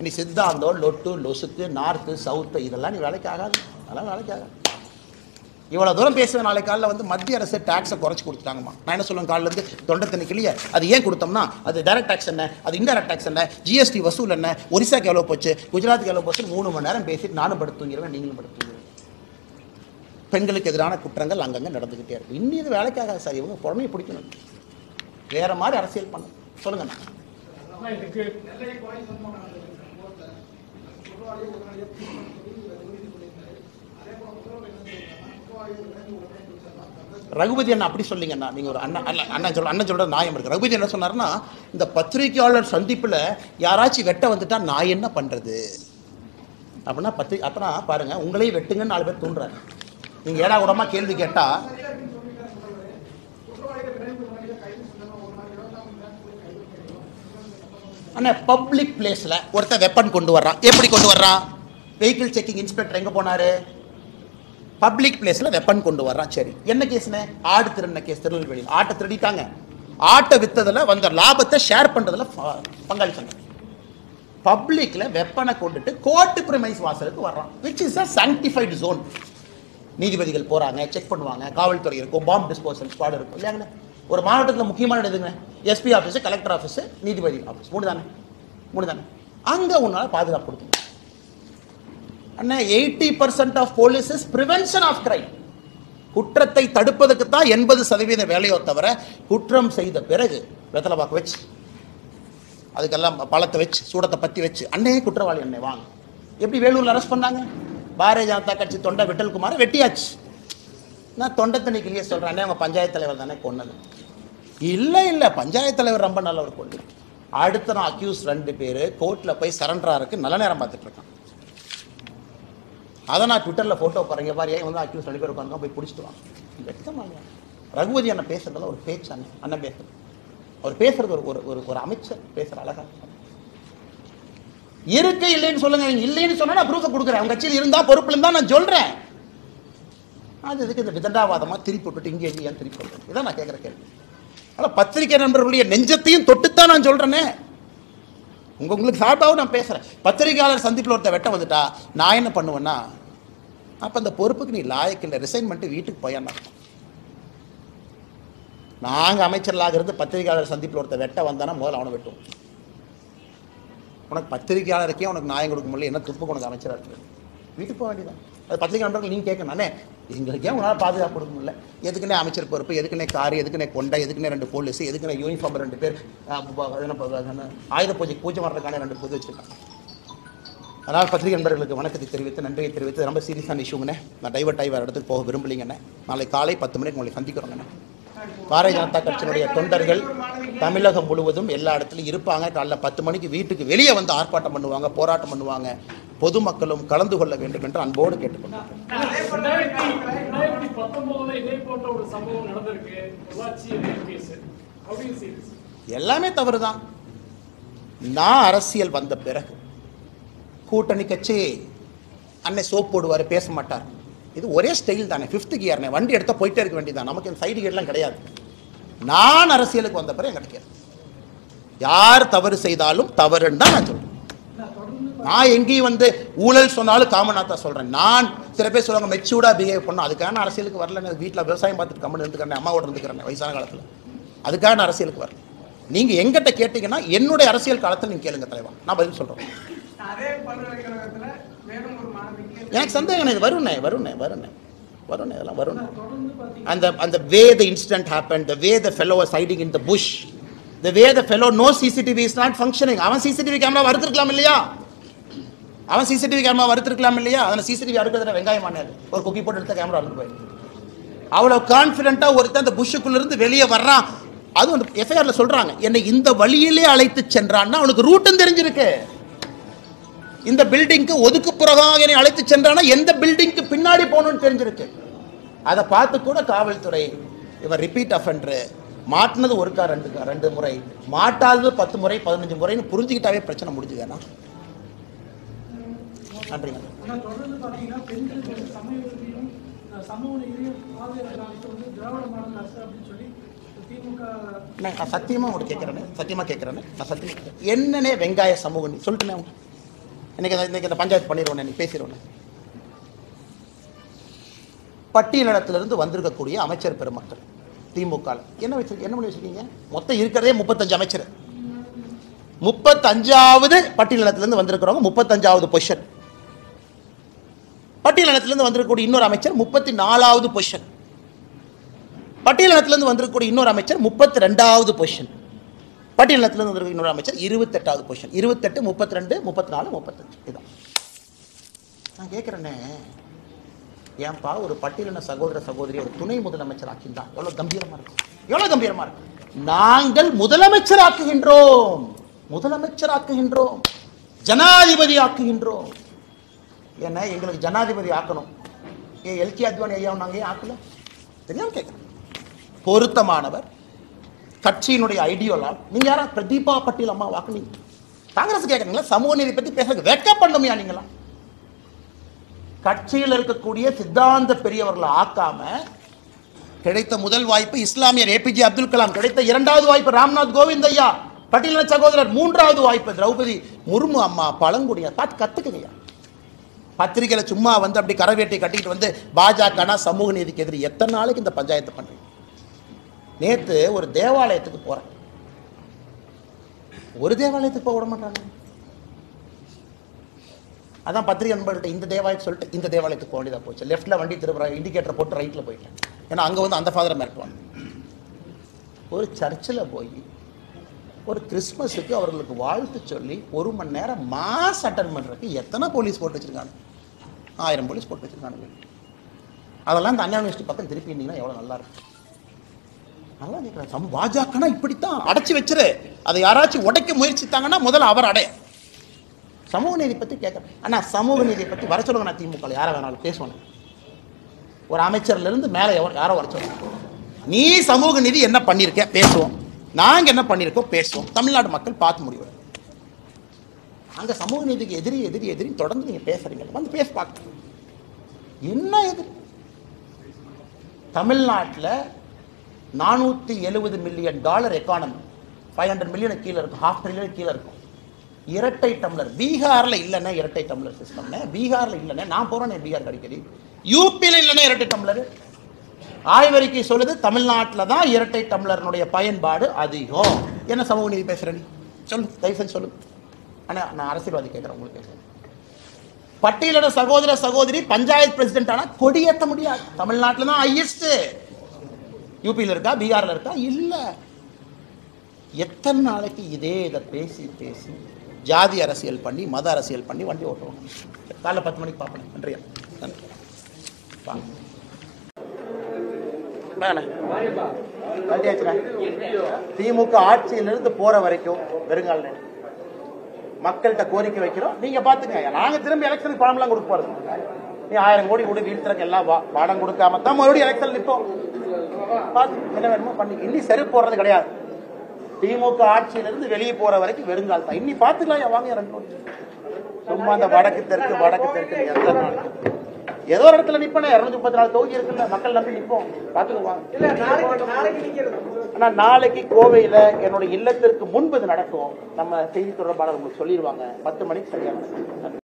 இனி சித்தாந்தம் லொட்டு லொசுக்கு நார்த்து சவுத்து இதெல்லாம் நீ வேலைக்கு ஆகாது. அதெல்லாம் வேலைக்கு ஆகாது. இவ்வளோ தூரம் பேசுவேன். நாளைக்கு காலையில் வந்து மத்திய அரசு டேக்ஸை குறைச்சி கொடுத்துட்டாங்கம்மா. நான் என்ன சொல்லுவேன், காலிலேருந்து தொண்டை தண்ணி கிளிய அது ஏன் கொடுத்தோம்னா அது டைரக்ட் டேக்ஸ் என்ன, அது இன்டைரக்ட் டேக்ஸ் என்ன, ஜிஎஸ்டி வசூல் என்ன, ஒரிசாக்கு எவ்வளோ போச்சு, குஜராத்துக்கு எவ்வளோ போச்சு, 3 மணி நேரம் பேசிட்டு நானும் படுத்து தூங்கிடுவேன், நீங்களும் படுத்து தூங்கிடுவேன். பெண்களுக்கு எதிரான குற்றங்கள் அங்கங்கே நடந்துக்கிட்டே இருக்கு. இன்னும் இது வேலைக்காக சார். இவங்க புறமையை பிடிக்கணும், வேற மாதிரி அரசியல் பண்ணணும். சொல்லுங்கண்ணா. ரகுபதி அண்ணா அப்படி சொல்லிங்கண்ணா. நீங்கள் ஒரு அண்ணன் சொல்கிற நியாயம் இருக்குது. ரகுபதி என்ன சொன்னார்னா, இந்த பத்திரிகையாளர் சந்திப்பில் யாராச்சும் வெட்ட வந்துட்டா நான் என்ன பண்ணுறது அப்படின்னா அப்பனா பாருங்கள், உங்களையும் வெட்டுங்கன்னு 4 பேர் தூண்டுறாரு. நீங்கள் ஏடா கூடமாக கேள்வி கேட்டால் அண்ணா பப்ளிக் பிளேஸில் ஒருத்தர் வெப்பன் கொண்டு வர்றான். எப்படி கொண்டு வர்றான்? வெஹிக்கிள் செக்கிங் இன்ஸ்பெக்டர் எங்கே போனார்? பப்ளிக் பிளேஸில் வெப்பன் கொண்டு வர்றான். சரி, என்ன கேஸ்னே? ஆடு திருடின கேஸ். திருநெல்வேலியில் ஆட்டை திருடிட்டாங்க. ஆட்டை விற்றதில் வந்த லாபத்தை ஷேர் பண்ணுறதுல பங்காளி சங்கம். பப்ளிக்கில் வெப்பனை கொண்டுட்டு கோர்ட்டு பிரிமைஸ் வாசலுக்கு வர்றான், which is a sanctified zone. நீதிபதிகள் போகிறாங்க, செக் பண்ணுவாங்க, காவல்துறை இருக்கும், பாம்பு டிஸ்போசல் ஸ்குவாட் இருக்கும் இல்லையாங்கண்ணே. ஒரு மாவட்டத்தில் முக்கியமான எதுங்க? எஸ்பி ஆஃபீஸு, கலெக்டர் ஆஃபீஸு, நீதிபதி ஆஃபீஸ். 3 தானே. அங்கே உன்னால் பாதுகாப்பு கொடுக்கணும் அண்ணா. 80% of police is prevention of crime. குற்றத்தை தடுப்பதற்கு தான் 80% வேலையோ தவிர குற்றம் செய்த பிறகு வெத்தலை பாக்கு வச்சு அதுக்கெல்லாம் பழத்தை வச்சு சூடத்தை பற்றி வச்சு அண்ணே குற்றவாளி அண்ணே வாங்க. எப்படி வேலூரில் அரெஸ்ட் பண்ணாங்க? பாரதிய ஜனதா கட்சி தொண்டை விட்டல்குமார் வெட்டியாச்சு. நான் தொண்டை தண்ணி கிளிய சொல்கிறேன், அண்ணே அவங்க பஞ்சாயத்து தலைவர் தானே கொன்னது. இல்லை பஞ்சாயத்து தலைவர் ரொம்ப நல்லவர் கொண்டு. அடுத்த நான் அக்யூஸ் 2 பேர் கோர்ட்டில் போய் சரண்டராருக்கு நல்ல நேரம் பார்த்துட்டு இருக்கான். அதை நான் ட்விட்டரில் ஃபோட்டோ பாருங்க பாரு, ஏன் வந்து அக்யூஸ் 2 பேர் உட்காந்து போய் பிடிச்சிட்டு வாங்க. வெட்டமாங்க. ரகுபதி அண்ணன் பேசுறதுல ஒரு பேச்சு அண்ணன் பேசுறது, அவர் பேசுறது ஒரு அமைச்சர் பேசுற அழகா இருக்கு. இல்லைன்னு சொல்லுங்க, இல்லைன்னு சொன்னா நான் ப்ரூஃபை கொடுக்குறேன். அவங்க கட்சியில் இருந்தா பொறுப்புல இருந்தா நான் சொல்றேன். அது இதுக்கு இந்த விதண்டாவாதமா திருப்பி விட்டுட்டு இங்கே ஏன் திருப்பி விட்டு இதான் நான் கேட்குற கேள்வி. ஆனால் பத்திரிகை நண்பர்களுடைய நெஞ்சத்தையும் தொட்டுத்தான் நான் சொல்றேனே. உங்களுக்கு சார்பாகவும் நான் பேசுகிறேன். பத்திரிகையாளர் சந்திப்பில் ஒருத்தர் வெட்ட வந்துட்டா நான் என்ன பண்ணுவேன்னா, அப்போ அந்த பொறுப்புக்கு நீ லாயக்கில்லை, ரிசைன் பண்ணிட்டு வீட்டுக்கு போயான்னா. நாங்கள் அமைச்சர்களாக இருந்து பத்திரிகையாளர் சந்திப்பில் ஒருத்தர் வெட்ட வந்தானா முதல்ல அவனை வெட்டுவோம். உனக்கு பத்திரிகையாளருக்கே உனக்கு நியாயம் கொடுக்க முடியல, என்ன துப்புக்கு உனக்கு அமைச்சராக இருக்கு, வீட்டுக்கு போக வேண்டியதான். அது பத்திரிகை நண்பர்கள் நீங்கள் கேட்கணும், அண்ணே எங்களுக்கே உங்களால் பாதுகாப்பு கொடுக்க முடியல, எதுக்குன்னே அமைச்சர் பொறுப்பு, எதுக்குன்னே காரு, எதுக்குன்னே கொண்டை, எதுக்குன்னே 2 போலீஸ், எதுக்குன்னே யூனிஃபார்ம் 2 பேர், ஆயுத பூஜை வர்றதுக்கான 2 பொது வச்சுருக்காங்க. அதனால் பத்திரிகை நண்பர்களுக்கு வணக்கத்தை தெரிவித்து நன்றியை தெரிவித்து, ரொம்ப சீரியஸான இஷ்யூங்கண்ணே. நான் டைவர்ட் ஆகி வேறு இடத்துக்கு போக விரும்பலிங்கண்ணே. நாளை காலை 10 மணிக்கு உங்களை சந்திக்கிறோங்கண்ணே. பாரதிய ஜனதா கட்சியினுடைய தொண்டர்கள் தமிழகம் முழுவதும் எல்லா இடத்துலையும் இருப்பாங்க. காலைல 10 மணிக்கு வீட்டுக்கு வெளியே வந்து ஆர்ப்பாட்டம் பண்ணுவாங்க, போராட்டம் பண்ணுவாங்க. பொதுமக்களும் கலந்து கொள்ள வேண்டும் என்று அன்போடு கேட்டுக்கொண்டாங்க. எல்லாமே தவறுதான். நான் அரசியல் வந்த பிறகு கூட்டணி கட்சி அன்னை சோப் போடுவார், பேச மாட்டார். இது ஒரே ஸ்டைல் தானே, 5th கியர்னே, வண்டி எடுத்தால் போயிட்டே இருக்க வேண்டியதான். நமக்கு இந்த சைடு கியர்லாம் கிடையாது. நான் அரசியலுக்கு வந்த பிறகு கிடைக்காது. யார் தவறு செய்தாலும் தவறுன்னு தான் நான் சொல்றேன். நான் எங்கேயும் வந்து ஊழல் சொன்னாலும் காமனா தான் சொல்றேன். நான் சில பேர் சொல்லுவாங்க மெச்சூர்டா பிஹேவ் பண்ணணும், அதுக்கான அரசியலுக்கு வரல. வீட்டில் விவசாயம் பார்த்துட்டு கம்மன் இருந்துக்கிறேன், அம்மாவோட இருந்துக்கிறேன் வயசான காலத்தில், அதுக்கான அரசியலுக்கு வரல. நீங்க எங்கிட்ட கேட்டீங்கன்னா என்னுடைய அரசியல் காலத்தில் நீங்க கேளுங்க தலைவா, நான் பதில் சொல்றேன். எனக்கு சந்தேகம் இது வருண்ணே இதெல்லாம் வரும். அந்த வே the incident happened, the way the fellow was hiding in the bush, the way the fellow no CCTV is not functioning. அவன் CCTV கேமரா வருத்திருக்கலாம் இல்லையா? அதனால CCTV அடுக்கிறதுல வெங்காயம் ஆனாரு, ஒரு குக்கி போட்டு எடுத்த கேமரா அறுத்து போயிருக்கு. அவ்வளவு கான்ஃபிடென்ட்டா ஒருத்தன் அந்த புஷ்ஷுக்குள்ள இருந்து வெளியே வர்றான். அதுவும் அந்த எஃப்ஐஆர்ல சொல்றாங்க, என்னை இந்த வழியிலே அழைத்து சென்றான்னா அவனுக்கு ரூட்டும் தெரிஞ்சிருக்கு. இந்த பில்டிங்க்கு ஒதுக்குப்புறமாக என்னை அழைத்து சென்றானா எந்த பில்டிங்க்கு பின்னாடி போகணும்னு தெரிஞ்சிருக்கு. அதை பார்த்து கூட காவல்துறை இவன் ரிப்பீட் அஃபெண்டர், மாட்டினது ஒருக்கா ரெண்டு முறை, மாட்டாதது 10 முறை 15 முறைன்னு புரிஞ்சுக்கிட்டாவே பிரச்சனை முடிஞ்சுதானா? நன்றிங்க. நான் சத்தியமா உங்களுக்கு கேட்கிறேன், என்னன்னே வெங்காய சமூக நீதி சொல்லிட்டு இன்னைக்கு இந்த பஞ்சாயத்து பண்ணிடுவோம், நீ பேசிடுவோம். பட்டியலிடத்திலிருந்து வந்திருக்கக்கூடிய அமைச்சர் பெருமக்கள் திமுக என்ன பண்ணி வச்சிருக்கீங்க? மொத்தம் இருக்கிறதே 35 அமைச்சர். 35வது பட்டியலிடத்திலிருந்து வந்திருக்கிறவங்க 35வது பொசிஷன். பட்டியலிடத்திலிருந்து வந்திருக்கக்கூடிய இன்னொரு அமைச்சர் 34வது பொசிஷன். பட்டியலிடத்திலிருந்து வந்திருக்கக்கூடிய இன்னொரு அமைச்சர் 32வது பொசிஷன். பட்டியலிடத்திலிருந்து வந்திருக்க இன்னொரு அமைச்சர் 28வது பொசிஷன். 28, 32, 34, 35 இதான். நான் கேட்கிறேன்னே, ஏன்பா ஒரு பட்டியலின சகோதர சகோதரி ஒரு துணை முதலமைச்சர் ஆக்கின்றா எவ்வளவு கம்பீரமா இருக்கு. நாங்கள் முதலமைச்சர் ஆக்குகின்றோம், ஜனாதிபதி ஆக்குகின்றோம். ஏன்னா எங்களுக்கு ஜனாதிபதி ஆக்கணும், எல்கே அத்வானி ஐயா நாங்க ஏன் ஆக்கல தெரியாம கேட்கிறோம். பொருத்தமானவர், கட்சியினுடைய ஐடியோலால். நீங்க யாரா பிரதீபா பட்டீல் அம்மா வாக்குனீங்க? காங்கிரஸ் கேட்கறீங்களா? சமூக நீதி பத்தி பேசுறதுக்கு வெட்க பண்ணுமையா? நீங்களா கட்சியில் இருக்கக்கூடிய சித்தாந்த பெரியவர்களை ஆக்காம, கிடைத்த முதல் வாய்ப்பு இஸ்லாமியர் ஏபிஜே அப்துல் கலாம், கிடைத்த 2வது வாய்ப்பு ராம்நாத் கோவிந்த் ஐயா பட்டீலின சகோதரர், 3வது வாய்ப்பு திரௌபதி முர்மு அம்மா பழங்குடியா. பார்த்து கத்துக்கங்கய்யா. பத்திரிகையில சும்மா வந்து அப்படி கரவேட்டை கட்டிக்கிட்டு வந்து பாஜக சமூக நீதிக்கு எதிரி. எத்தனை நாளைக்கு இந்த பஞ்சாயத்து பண்றீங்க? நேத்து ஒரு தேவாலயத்துக்கு போறேன், ஒரு தேவாலயத்துக்கு போக விட மாட்டாங்க. அதான் பத்திரிகை நண்பர்கிட்ட இந்த தேவாலயத்தை சொல்லிட்டு இந்த தேவாலயத்துக்கு போக வேண்டியதாக போச்சு. லெஃப்ட்ல வண்டி திரும்ப இண்டிகேட்டர் போட்டு ரைட்ல போயிட்டேன். ஏன்னா அங்கே வந்து அந்த ஃபாதரை மிரட்டுவாங்க. ஒரு சர்ச்சில் போய் ஒரு கிறிஸ்மஸுக்கு அவர்களுக்கு வாழ்த்து சொல்லி 1 மணி நேரம் மாஸ் அட்டன் பண்ணுறதுக்கு எத்தனை போலீஸ் போட்டு வச்சிருக்காங்க? 1000 போலீஸ் போட்டு வச்சிருக்காங்க. அதெல்லாம் இந்த அண்ணா யூனிவர்சிட்டி பக்கம் திருப்பி இருந்தீங்கன்னா எவ்வளோ நல்லா இருக்கும். நல்லா கேட்குறேன். பாஜகனா இப்படித்தான் அடைச்சி வச்சிரு. அதை யாராச்சும் உடைக்க முயற்சித்தாங்கன்னா முதல்ல அவர் அடைய. சமூக நீதி பற்றி கேட்குறேன். ஆனால் சமூக நீதியை பற்றி வர சொல்லுங்க. நான் திமுக யாரை வேணாலும் பேசுவேன். ஒரு அமைச்சர்லேருந்து மேலே யாரோ வர சொல்லுங்க. நீ சமூக நீதி என்ன பண்ணியிருக்க பேசுவோம், நாங்கள் என்ன பண்ணியிருக்கோம் பேசுவோம். தமிழ்நாடு மக்கள் பார்த்து முடிவு. அங்கே சமூக நீதிக்கு எதிரி எதிரி எதிரி தொடர்ந்து நீங்கள் பேசுறீங்க. வந்து பேச பார்க்க என்ன எதிரி? தமிழ்நாட்டில் $470 மில்லியன் எக்கானமி, 500 மில்லியன் கீழே இருக்கும், $500 பில்லியன் கீழே இருக்கும். இரட்டை டம்ளர் பீகாரில் இல்லைன்னா இரட்டை டம்ளர் சிஸ்டம்னு, பீகாரில் இல்லைன்னா நான் போகிறேன் பீகார் அடிக்கடி, யூபியில் இல்லைன்னா இரட்டை டம்ளர். ஆய்வறிக்கை சொல்லுது தமிழ்நாட்டில் தான் இரட்டை டம்ளர்னுடைய பயன்பாடு அதிகம். என்ன சமூக நீதி பேசுகிறேன்? சொல்லு, தயவு செஞ்சு சொல்லு. ஆனால் நான் அரசியல்வாதி கேட்குறேன், உங்களுக்கு பேசுகிறேன். பட்டியலிட சகோதர சகோதரி பஞ்சாயத்து பிரசிடென்ட் ஆனால் கொடியேற்ற முடியாது. தமிழ்நாட்டில் தான் ஹையஸ்ட். யூபியில் இருக்கா, பீகாரில் இருக்கா? இல்லை. எத்தனை நாளைக்கு இதை பேசி பேசி ஜாதி அரசியல் பண்ணி மத அரசியல் பண்ணி வண்டி ஓட்டுவோம். காலைல 10 மணிக்கு பார்ப்பேன். நன்றியா, நன்றி. திமுக ஆட்சியிலிருந்து போற வரைக்கும் வெறுங்கால் மக்கள்கிட்ட கோரிக்கை வைக்கிறோம். நீங்க பாத்துங்க, நாங்க திரும்பி எலெக்ஷனுக்கு பணம் எல்லாம் கொடுக்க போறது. நீ 1000 கோடி கூட வீழ்த்துறக்கு எல்லாம் பணம் கொடுக்காம தான் மறுபடியும் எலெக்ஷன் நிற்போம். என்ன வேணுமோ பண்ணி இன்னி செருப்பு போடுறது கிடையாது. திமுக ஆட்சியிலிருந்து வெளியே போற வரைக்கும் வெறுங்கால் தான். இன்னி பாத்துக்கலாம். வாங்க 2 சும்மா அந்த வடக்கு தெற்கு எந்த நாளுக்கு ஏதோ ஒரு இடத்துல நிப்பேன். 234 தொகுதி இருக்குல்ல, மக்கள் நம்பி நிப்போம், பாத்துக்குவாங்க. ஆனா நாளைக்கு கோவையில என்னோட இல்லத்திற்கு முன்பு இது நடக்கும். நம்ம செய்தி தொடர்பாளர் உங்களுக்கு சொல்லிடுவாங்க. 10 மணிக்கு சரியான